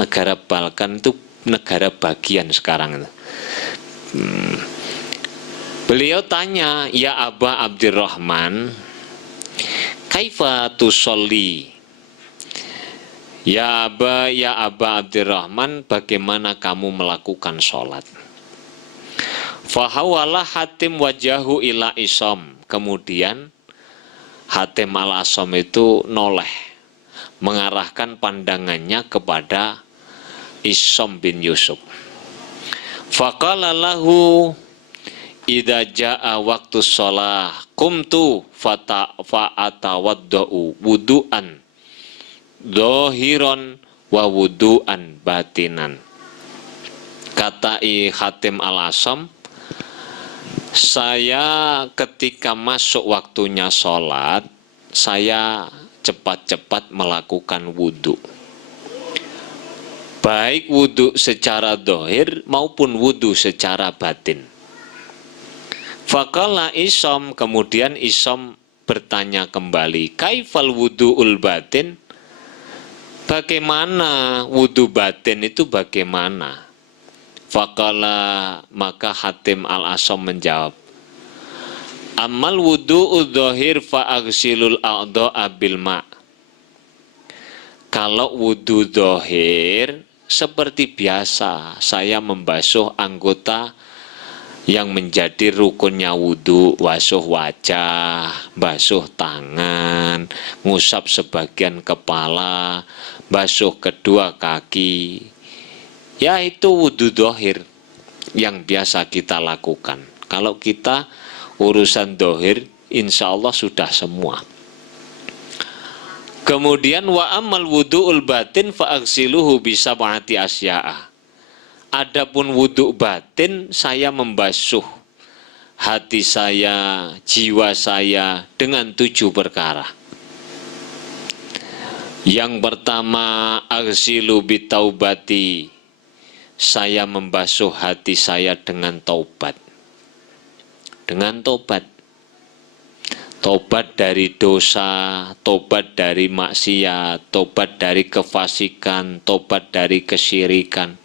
Negara Balkan itu negara bagian sekarang itu. Beliau tanya, ya Aba Abdurrahman, kaifa tusolli? Ya Aba Abdurrahman, bagaimana kamu melakukan sholat? Fahawala Hatim wajahu ila Isom. Kemudian Hatim Al-Asom itu noleh, mengarahkan pandangannya kepada Isom bin Yusuf. Faqala lahu idza jaa waktu shalah qumtu fa'atawaddau wudu'an dohiron wa wudu'an batinan. Kata Hatim Al-Asom, saya ketika masuk waktunya sholat, saya cepat-cepat melakukan wudu. Baik wudu secara dohir maupun wudu secara batin. Faqala Isom, kemudian Isom bertanya kembali, kaifal wudu'ul batin? Bagaimana wudu batin itu bagaimana? Faqala, maka Hatim Al-Asom menjawab, amal wudu'ud dhahir fa'agsilul a'dha'a bil ma'. Kalau wudu dhahir seperti biasa, saya membasuh anggota yang menjadi rukunnya wudu, basuh wajah, basuh tangan, ngusap sebagian kepala, basuh kedua kaki. Ya, itu wudu dohir yang biasa kita lakukan. Kalau kita urusan dohir, insya Allah sudah semua. Kemudian wa amal wudu'ul batin fa'agsiluhu bisab'ati asya'a. Adapun wudhu batin, saya membasuh hati saya, jiwa saya dengan 7 perkara. Yang pertama, aghsilu bitaubati. Saya membasuh hati saya dengan taubat. Dengan taubat. tobat dari dosa, tobat dari maksiat, tobat dari kefasikan, tobat dari kesyirikan.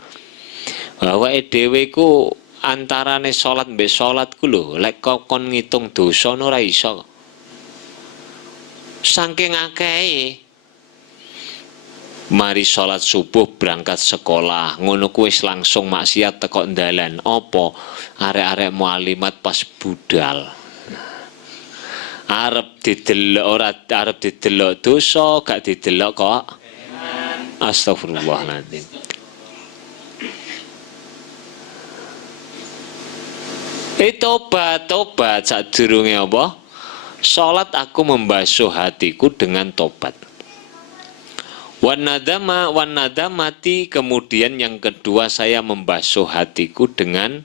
Bahwa dhewe ku antarane salat mbek salat ku lho, lek kon ngitung dosa ora iso. Saking akehe. Mari salat subuh berangkat sekolah, ngono ku wis langsung maksiat teko ndalan. Apa? Arek-arek mualimat pas budal. Arep didelok ora arep didelok dosa, gak didelok kok. Astagfirullahaladzim. Tobat sadurunge apa? Salat aku membasuh hatiku dengan tobat. Wan nadamati, kemudian yang kedua saya membasuh hatiku dengan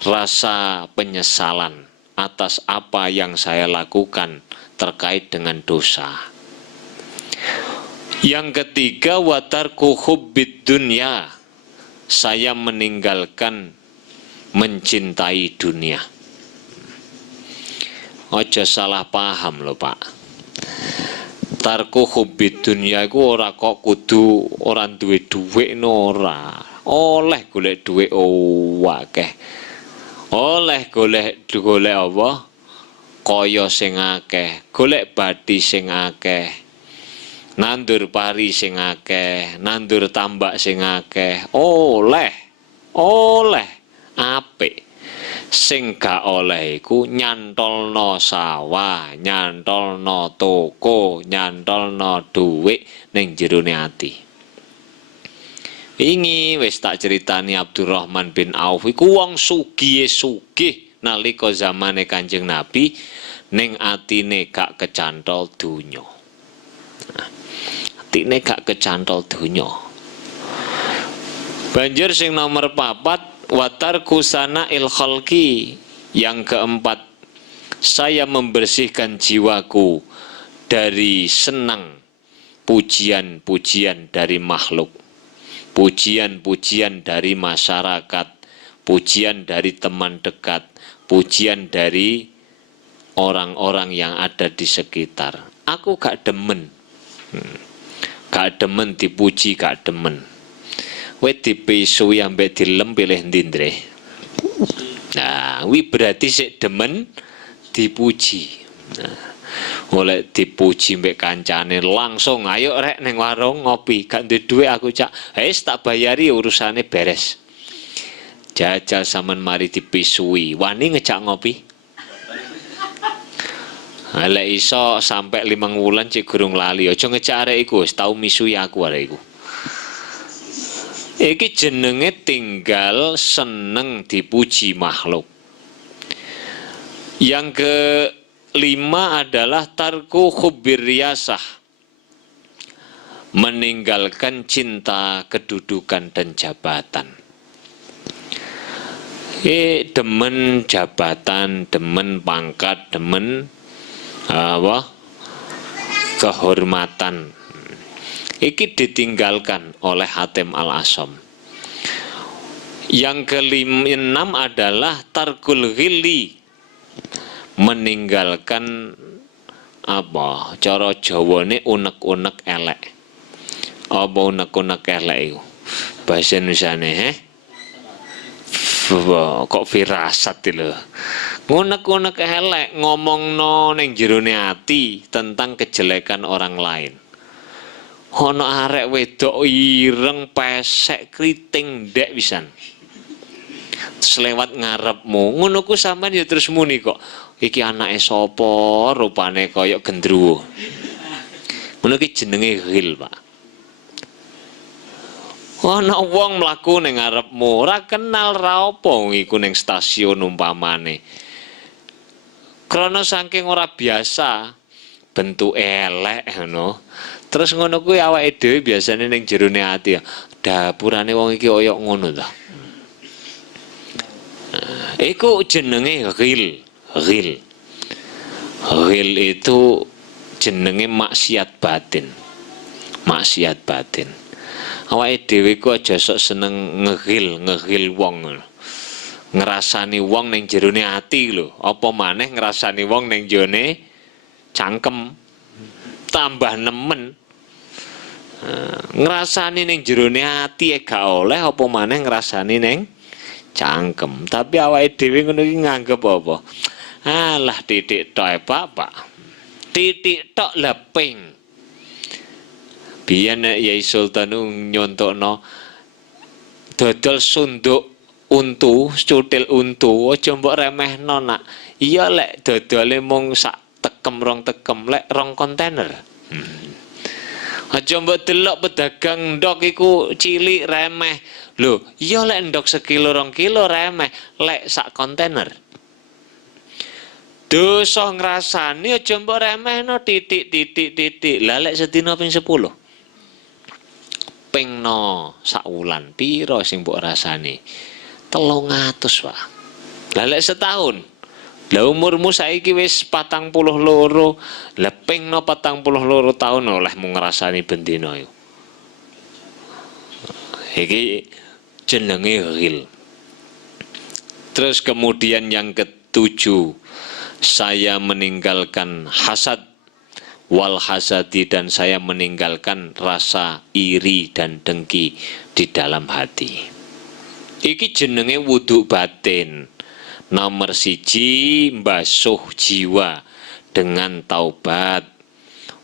rasa penyesalan atas apa yang saya lakukan terkait dengan dosa. Yang ketiga, watarku hubbid dunya, saya meninggalkan mencintai dunia. Ojo salah paham loh Pak. Tarku hubbid dunya iku ora kok kudu ora duwe dhuwit ora. Oleh golek dhuwit akeh. Oleh golek apa? Kaya sing akeh, golek bathi sing akeh. Nandur pari sing akeh, nandur tambak sing akeh. Oleh apik. Sing gak oleh iku nyantolno sawah, nyantolno toko, nyantolno dhuwit ning jerone ati. Wingi wis tak critani Abdurrahman bin Auf iku wong sugih nalika zamane Kanjeng Nabi ning atine gak kecantol donya. Atine gak kecantol donya. Banjur sing nomor 4, watarku sana il khalqi, yang keempat, saya membersihkan jiwaku dari senang pujian-pujian dari makhluk, pujian-pujian dari masyarakat, pujian dari teman dekat, pujian dari orang-orang yang ada di sekitar. Aku gak demen, dipuji, gak demen. Kowe dipesui ambek dilem pilih ndi, Ndre? Nah, kuwi berarti sik demen dipuji. Nah, oleh dipuji mbek kancane langsung ayo rek ning warung ngopi, gak duwe dhuwit aku cak. Wis tak bayari urusane beres. Jajal sampean mari dipesui, wani ngejak ngopi. Lek iso sampai 5 wulan cek gurung lali, aja ngejak arek iku, wis tau misui aku arek iku. Iki jenenge tinggal seneng dipuji makhluk. Yang kelima adalah tarku hubbir riyasah, meninggalkan cinta kedudukan dan jabatan. Demen jabatan, demen pangkat, demen kehormatan. Iki ditinggalkan oleh Hatim Al-Asom. Yang ke-6 adalah tarkul ghilli, meninggalkan apa? Cara Jawane unek-unek elek. Apa unek-unek elek iku? Bahasa Indonesiane kok firasat lho. Unek-unek elek ngomongno ning jerone ati tentang kejelekan orang lain. Ono arek wedok ireng pesek kriting ndek pisan. Terus lewat ngarepmu, ngono ku sampean ya terus muni kok. Iki anake sapa, rupane kaya gendruwo. Ngono ki jenenge ghil, Pak. Ono wong mlaku ning ngarepmu, ora kenal ra apa iku ning stasiun umpamane. Krana saking ora biasa, bentuk elek ngono. Terus ngono kuwi awake dhewe biasane ning jerone ati ya. Dapurane wong iki kaya ngono ta. Iku jenenge ghil. Ghil itu jenenge maksiat batin. Maksiat batin. Awake dhewe ku aja sok seneng ngeghil wong. Ngrasani wong ning jerone ati lho. Apa maneh ngrasani wong ning jone cangkem, tambah nemen. Ngrasani ning jerone ati gak oleh apa maneh ngrasani ning cangkem. Tapi awake dhewe ngono iki nganggep apa? Alah titik tok Pak. Titik tok leping. Biyen Yai Sultan nyontokno dodol sunduk untu, cutil untu, aja mbok remehno nak. Iya lek dodole mung sak tekem rong tekem, lek rong kontainer. Aja mbok delok pedagang ndok iku cilik remeh. Lho, iya lek ndok sekilo rong kilo remeh, lek sak kontainer. Dosa ngrasani aja mbok remehno titik. Lah lek sedina ping 10. Pingno sak wulan piro sing mbok rasani? 300, Pak. Lah lek setahun. Lah umurmu saiki wis 42. Lah pingno 42 tahun oleh mung ngrasani bendina iku. Iki jenenge ghil. Terus kemudian yang ketujuh, saya meninggalkan hasad wal hasadi, dan saya meninggalkan rasa iri dan dengki di dalam hati. Iki jenenge wudhu batin. Nomor 1, mbasuh jiwa dengan taubat,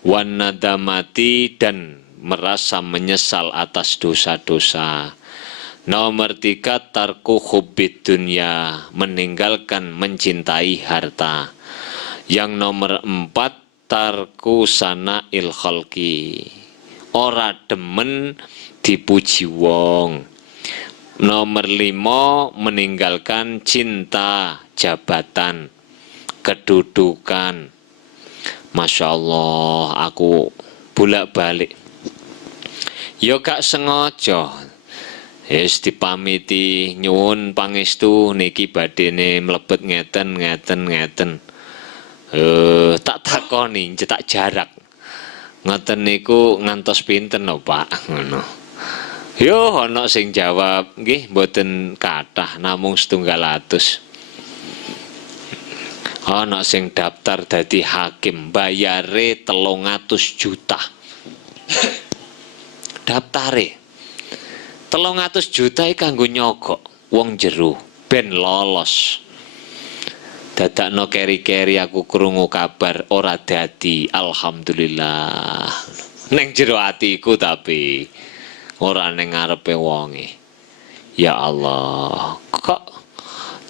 wan nadamati, dan merasa menyesal atas dosa-dosa. Nomor 3, tarku hubbid dunya, meninggalkan mencintai harta. Yang nomor 4, tarku sana il khalqi, ora demen dipuji wong. Nomor 5, meninggalkan cinta jabatan, kedudukan. Masya Allah, aku bolak-balik. Yo gak sengaja. Wis dipamiti nyuwun pangestu niki badene mlebet ngeten. Tak takoni cetak jarak. Ngoten niku ngantos pinten lho Pak, ngono. Yo ana sing jawab, nggih mboten kathah namung 700. Ana sing daftar dadi hakim bayare 300 juta. Daftare 300 juta iki kanggo nyogok wong jero ben lolos. Dadakno keri-keri aku krungu kabar ora dadi, alhamdulillah. Ning jero atiku tapi ora ning ngarepe wonge. Ya Allah, kok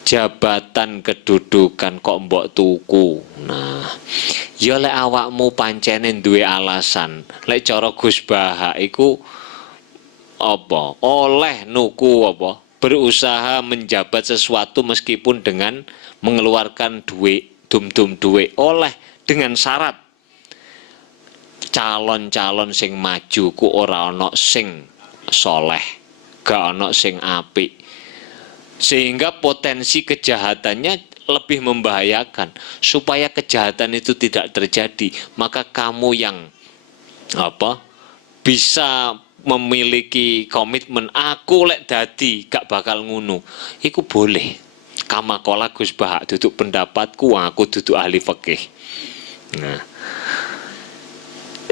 jabatan kedudukan kok mbok tuku. Nah, ya lek awakmu pancene duwe alasan, lek cara Gus Bahak iku apa? Oleh nuku apa? Berusaha menjabat sesuatu meskipun dengan mengeluarkan duit, dum-dum duit, oleh dengan syarat calon-calon sing maju ku ora ana sing soleh, gak ana sing apik, sehingga potensi kejahatannya lebih membahayakan. Supaya kejahatan itu tidak terjadi, maka kamu yang bisa memiliki komitmen, aku lek dadi gak bakal ngunu, iku boleh. Kamakola Gus Bahak duduk pendapatku, aku duduk ahli fikih. Nah,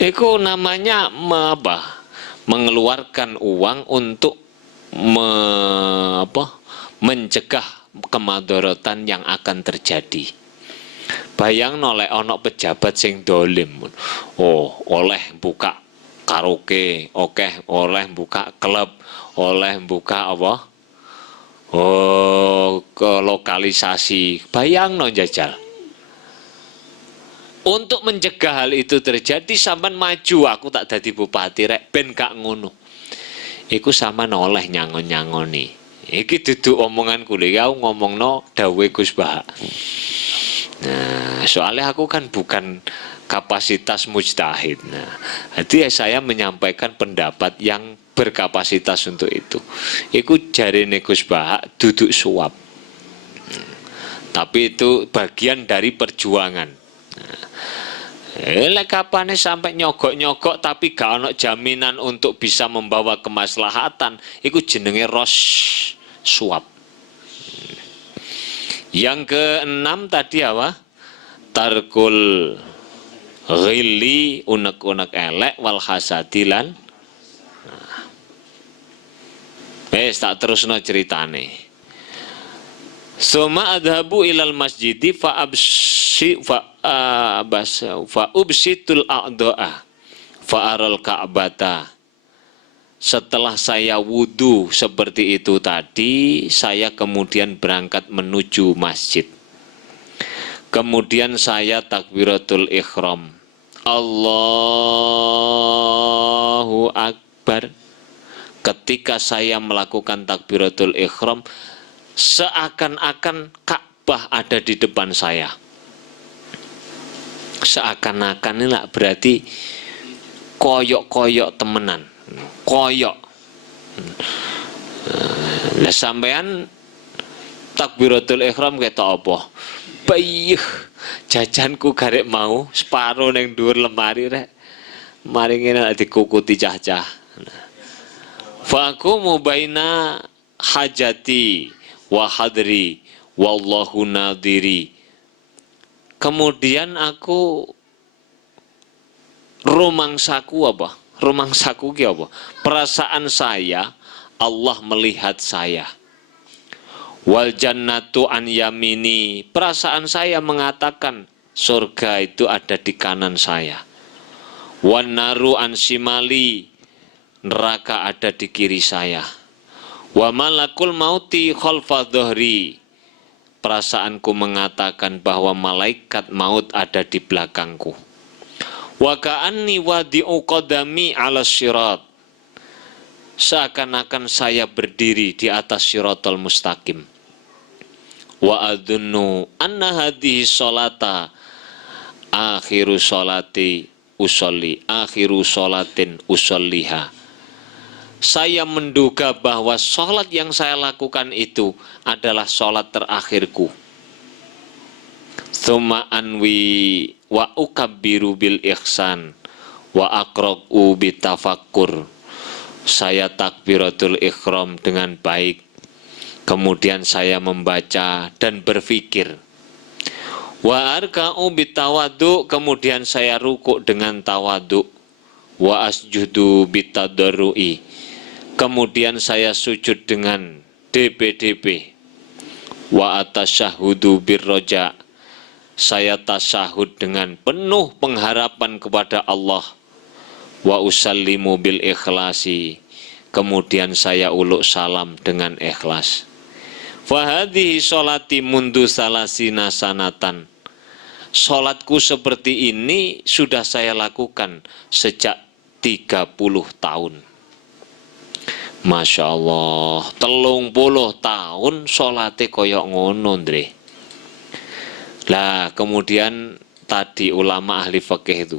iku namanya mengeluarkan uang untuk mencegah kemadharatan yang akan terjadi. Bayang nolek onok pejabat sing dolim, oleh buka karaoke, oleh buka klub, oleh buka ke lokalisasi. Bayang no jajal. Untuk mencegah hal itu terjadi, sampean maju, aku tak dadi bupati rek ben gak ngono. Iku sampean oleh nyangon-nyangoni. Iki duduk omongan kuliah, ngomongno dawuhe Gus Bahak. Nah, soalnya aku kan bukan kapasitas mujtahid. Nah, jadi saya menyampaikan pendapat yang berkapasitas untuk itu. Iku jarine Gus Bahak duduk suap. Tapi itu bagian dari perjuangan. Lek kapane sampai nyogok-nyogok tapi gak ono jaminan untuk bisa membawa kemaslahatan, iku jenenge ros suap. Yang keenam tadi apa? Tarkul ghilli unek-unek elek wal hasadilan. Tak terusno ceritane. Suma adhabu ilal masjidi fa ubsitul a'doa fa aral ka'bata. Setelah saya wudhu seperti itu tadi, saya kemudian berangkat menuju masjid. Kemudian saya takbiratul ihram. Allahu Akbar. Ketika saya melakukan takbiratul ihram, seakan-akan Ka'bah ada di depan saya. Seakan-akan ini lah berarti koyok-koyok temenan. Koyok. Lah sampean takbiratul ihram ketok apa? Bayih, jajanku garek mau separo ning dhuwur lemari rek. Mari ngene dikukuti cah-cah. Faqumu baina hajati wa hadri wallahu nadiri. Kemudian aku rumangsaku apa? Rumangsaku ki apa? Perasaan saya Allah melihat saya. Wal jannatu an yamini. Perasaan saya mengatakan surga itu ada di kanan saya. Wan naru an simali. Neraka ada di kiri saya. Wa malakul mauti khalfa dhahri. Perasaanku mengatakan bahwa malaikat maut ada di belakangku. Wa ka'anni wadi'u qadami 'ala syirat. Seakan-akan saya berdiri di atas syiratal mustaqim. Wa adunnu anna hadhihi sholata akhiru sholati usolli, akhiru sholatin usolliha. Saya menduga bahwa sholat yang saya lakukan itu adalah sholat terakhirku. Tsumma anwi wa ukabbiru bil ihsan wa aqra'u bitafakkur. Saya takbiratul ihram dengan baik. Kemudian saya membaca dan berfikir. Wa arka'u bitawadu, kemudian saya rukuk dengan tawadu. Wa asjudu bitadarrui. Kemudian saya sujud dengan DP. Wa atasyahudu birroja. Saya tasyahud dengan penuh pengharapan kepada Allah. Wa usallimu bil ikhlasi. Kemudian saya uluk salam dengan ikhlas. Fahadhihi sholati mundu salasina sanatan. Sholatku seperti ini sudah saya lakukan sejak 30 tahun. Masya Allah, 30 tahun sholatnya koyok ngono, Ndre. Lah kemudian tadi ulama ahli fikih itu,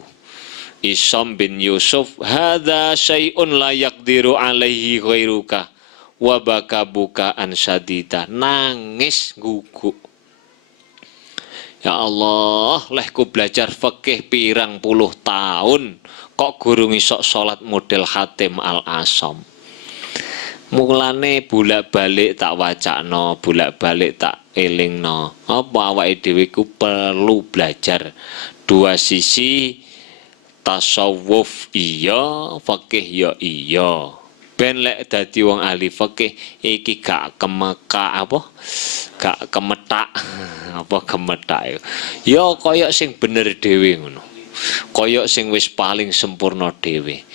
Isyam bin Yusuf, hadza syai'un la yaqdiru alaihi ghairuka wa baka bukaan syadida. Nangis guguk. Ya Allah, lehku belajar fikih pirang puluh tahun kok guru ngisok salat model Hatim Al-Asam. Mulane bolak-balik tak wacakno, bolak-balik tak elingno. Apa awake dhewe ku perlu belajar dua sisi, tasawuf iya, fikih ya iya. Ben lek dadi wong ahli fikih iki gak kemeka apa? Gak kemetak. Apa kemetak ya kaya sing bener dhewe ngono. Kaya sing wis paling sempurna dhewe.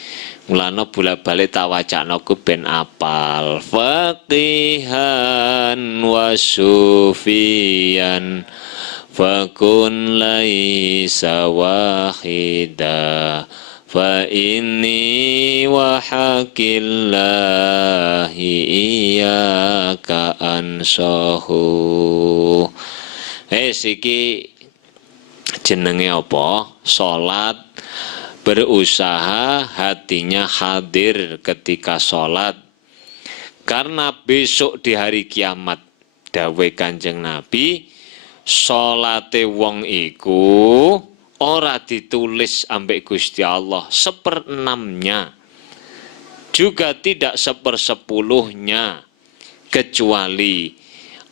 Mulane bolak-balik tak wacana ku ben apal faqihan wa sufiyan fakun laisa wahida fa inni wa haqillahi iyyaka ansahu. Iki jenenge apa? Salat. Berusaha hatinya hadir ketika sholat. Karena besok di hari kiamat, dawuh Kanjeng Nabi, sholate wong iku ora ditulis ambek Gusti Allah 1/6-nya, juga tidak 1/10-nya, kecuali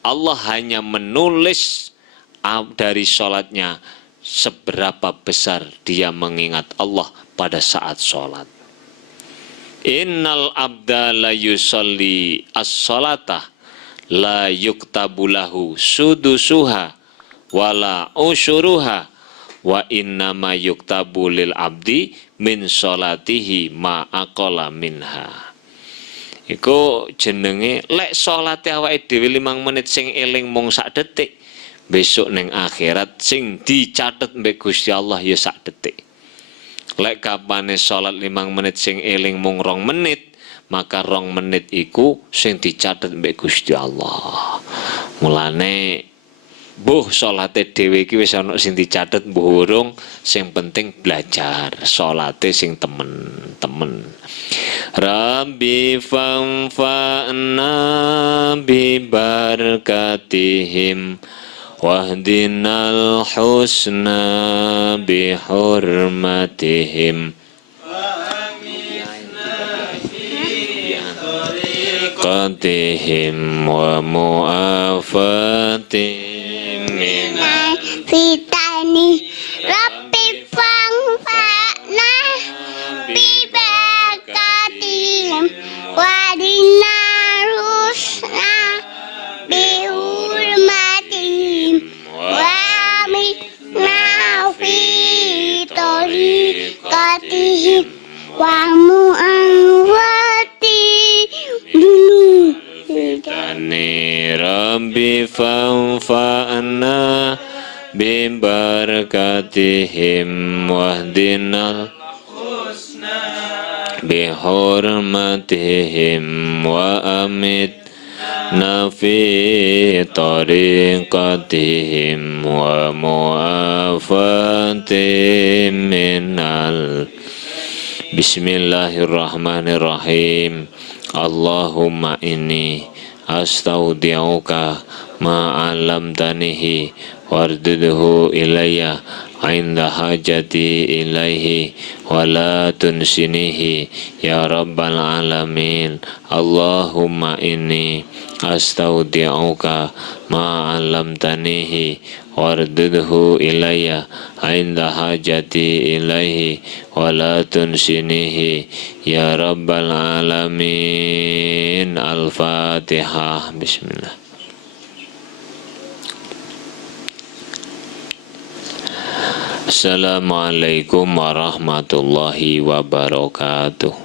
Allah hanya menulis dari sholatnya seberapa besar dia mengingat Allah pada saat sholat. Innal abda la yusalli as-salata la yuktabu lahu sudusuha wala usyuruha wa innama yuktabu lil abdi min sholatihi ma aqala minha. Iku jenenge lek salate awake dhewe 5 menit sing eling mung sak detik, besok ning akhirat sing dicatet mbek Gusti Allah ya sak detik. Lek kapane salat 5 menit sing eling mung 2 menit, maka 2 menit iku sing dicatet mbek Gusti Allah. Mulane mbuh salate dhewe iki wis ana sing dicatet mbuh urung, sing penting belajar salate sing temen-temen. Rabbi fanfa'na bi barakatihim wahdinal husna bi hurmatihim qatihim wa mu'afatihim minal fitani Rabbi fanfa'na bi barakatihim wahdinal husna bi hurmatihim wa aminna fi tariqatihim wa mu'afatihim Tani Rabbi fanfa'na bibarakatihim wahdinal bihurmatihim wa amitna fi tariqatihim wa mu'afatihim minal. Bismillahirrahmanirrahim. Allahumma inni astaudi'uka ma'alamtanihi wardudhu ilayya inda hajati ilaihi wa la tunsinihi ya rabbal alamin. Allahumma inni astaudi'uka ma'alamtanihi wardudhu ilayya inda hajati ilaihi wa la tunsinihi ya rabbal alamin. Al-Fatihah. Bismillah. Assalamualaikum warahmatullahi wabarakatuh.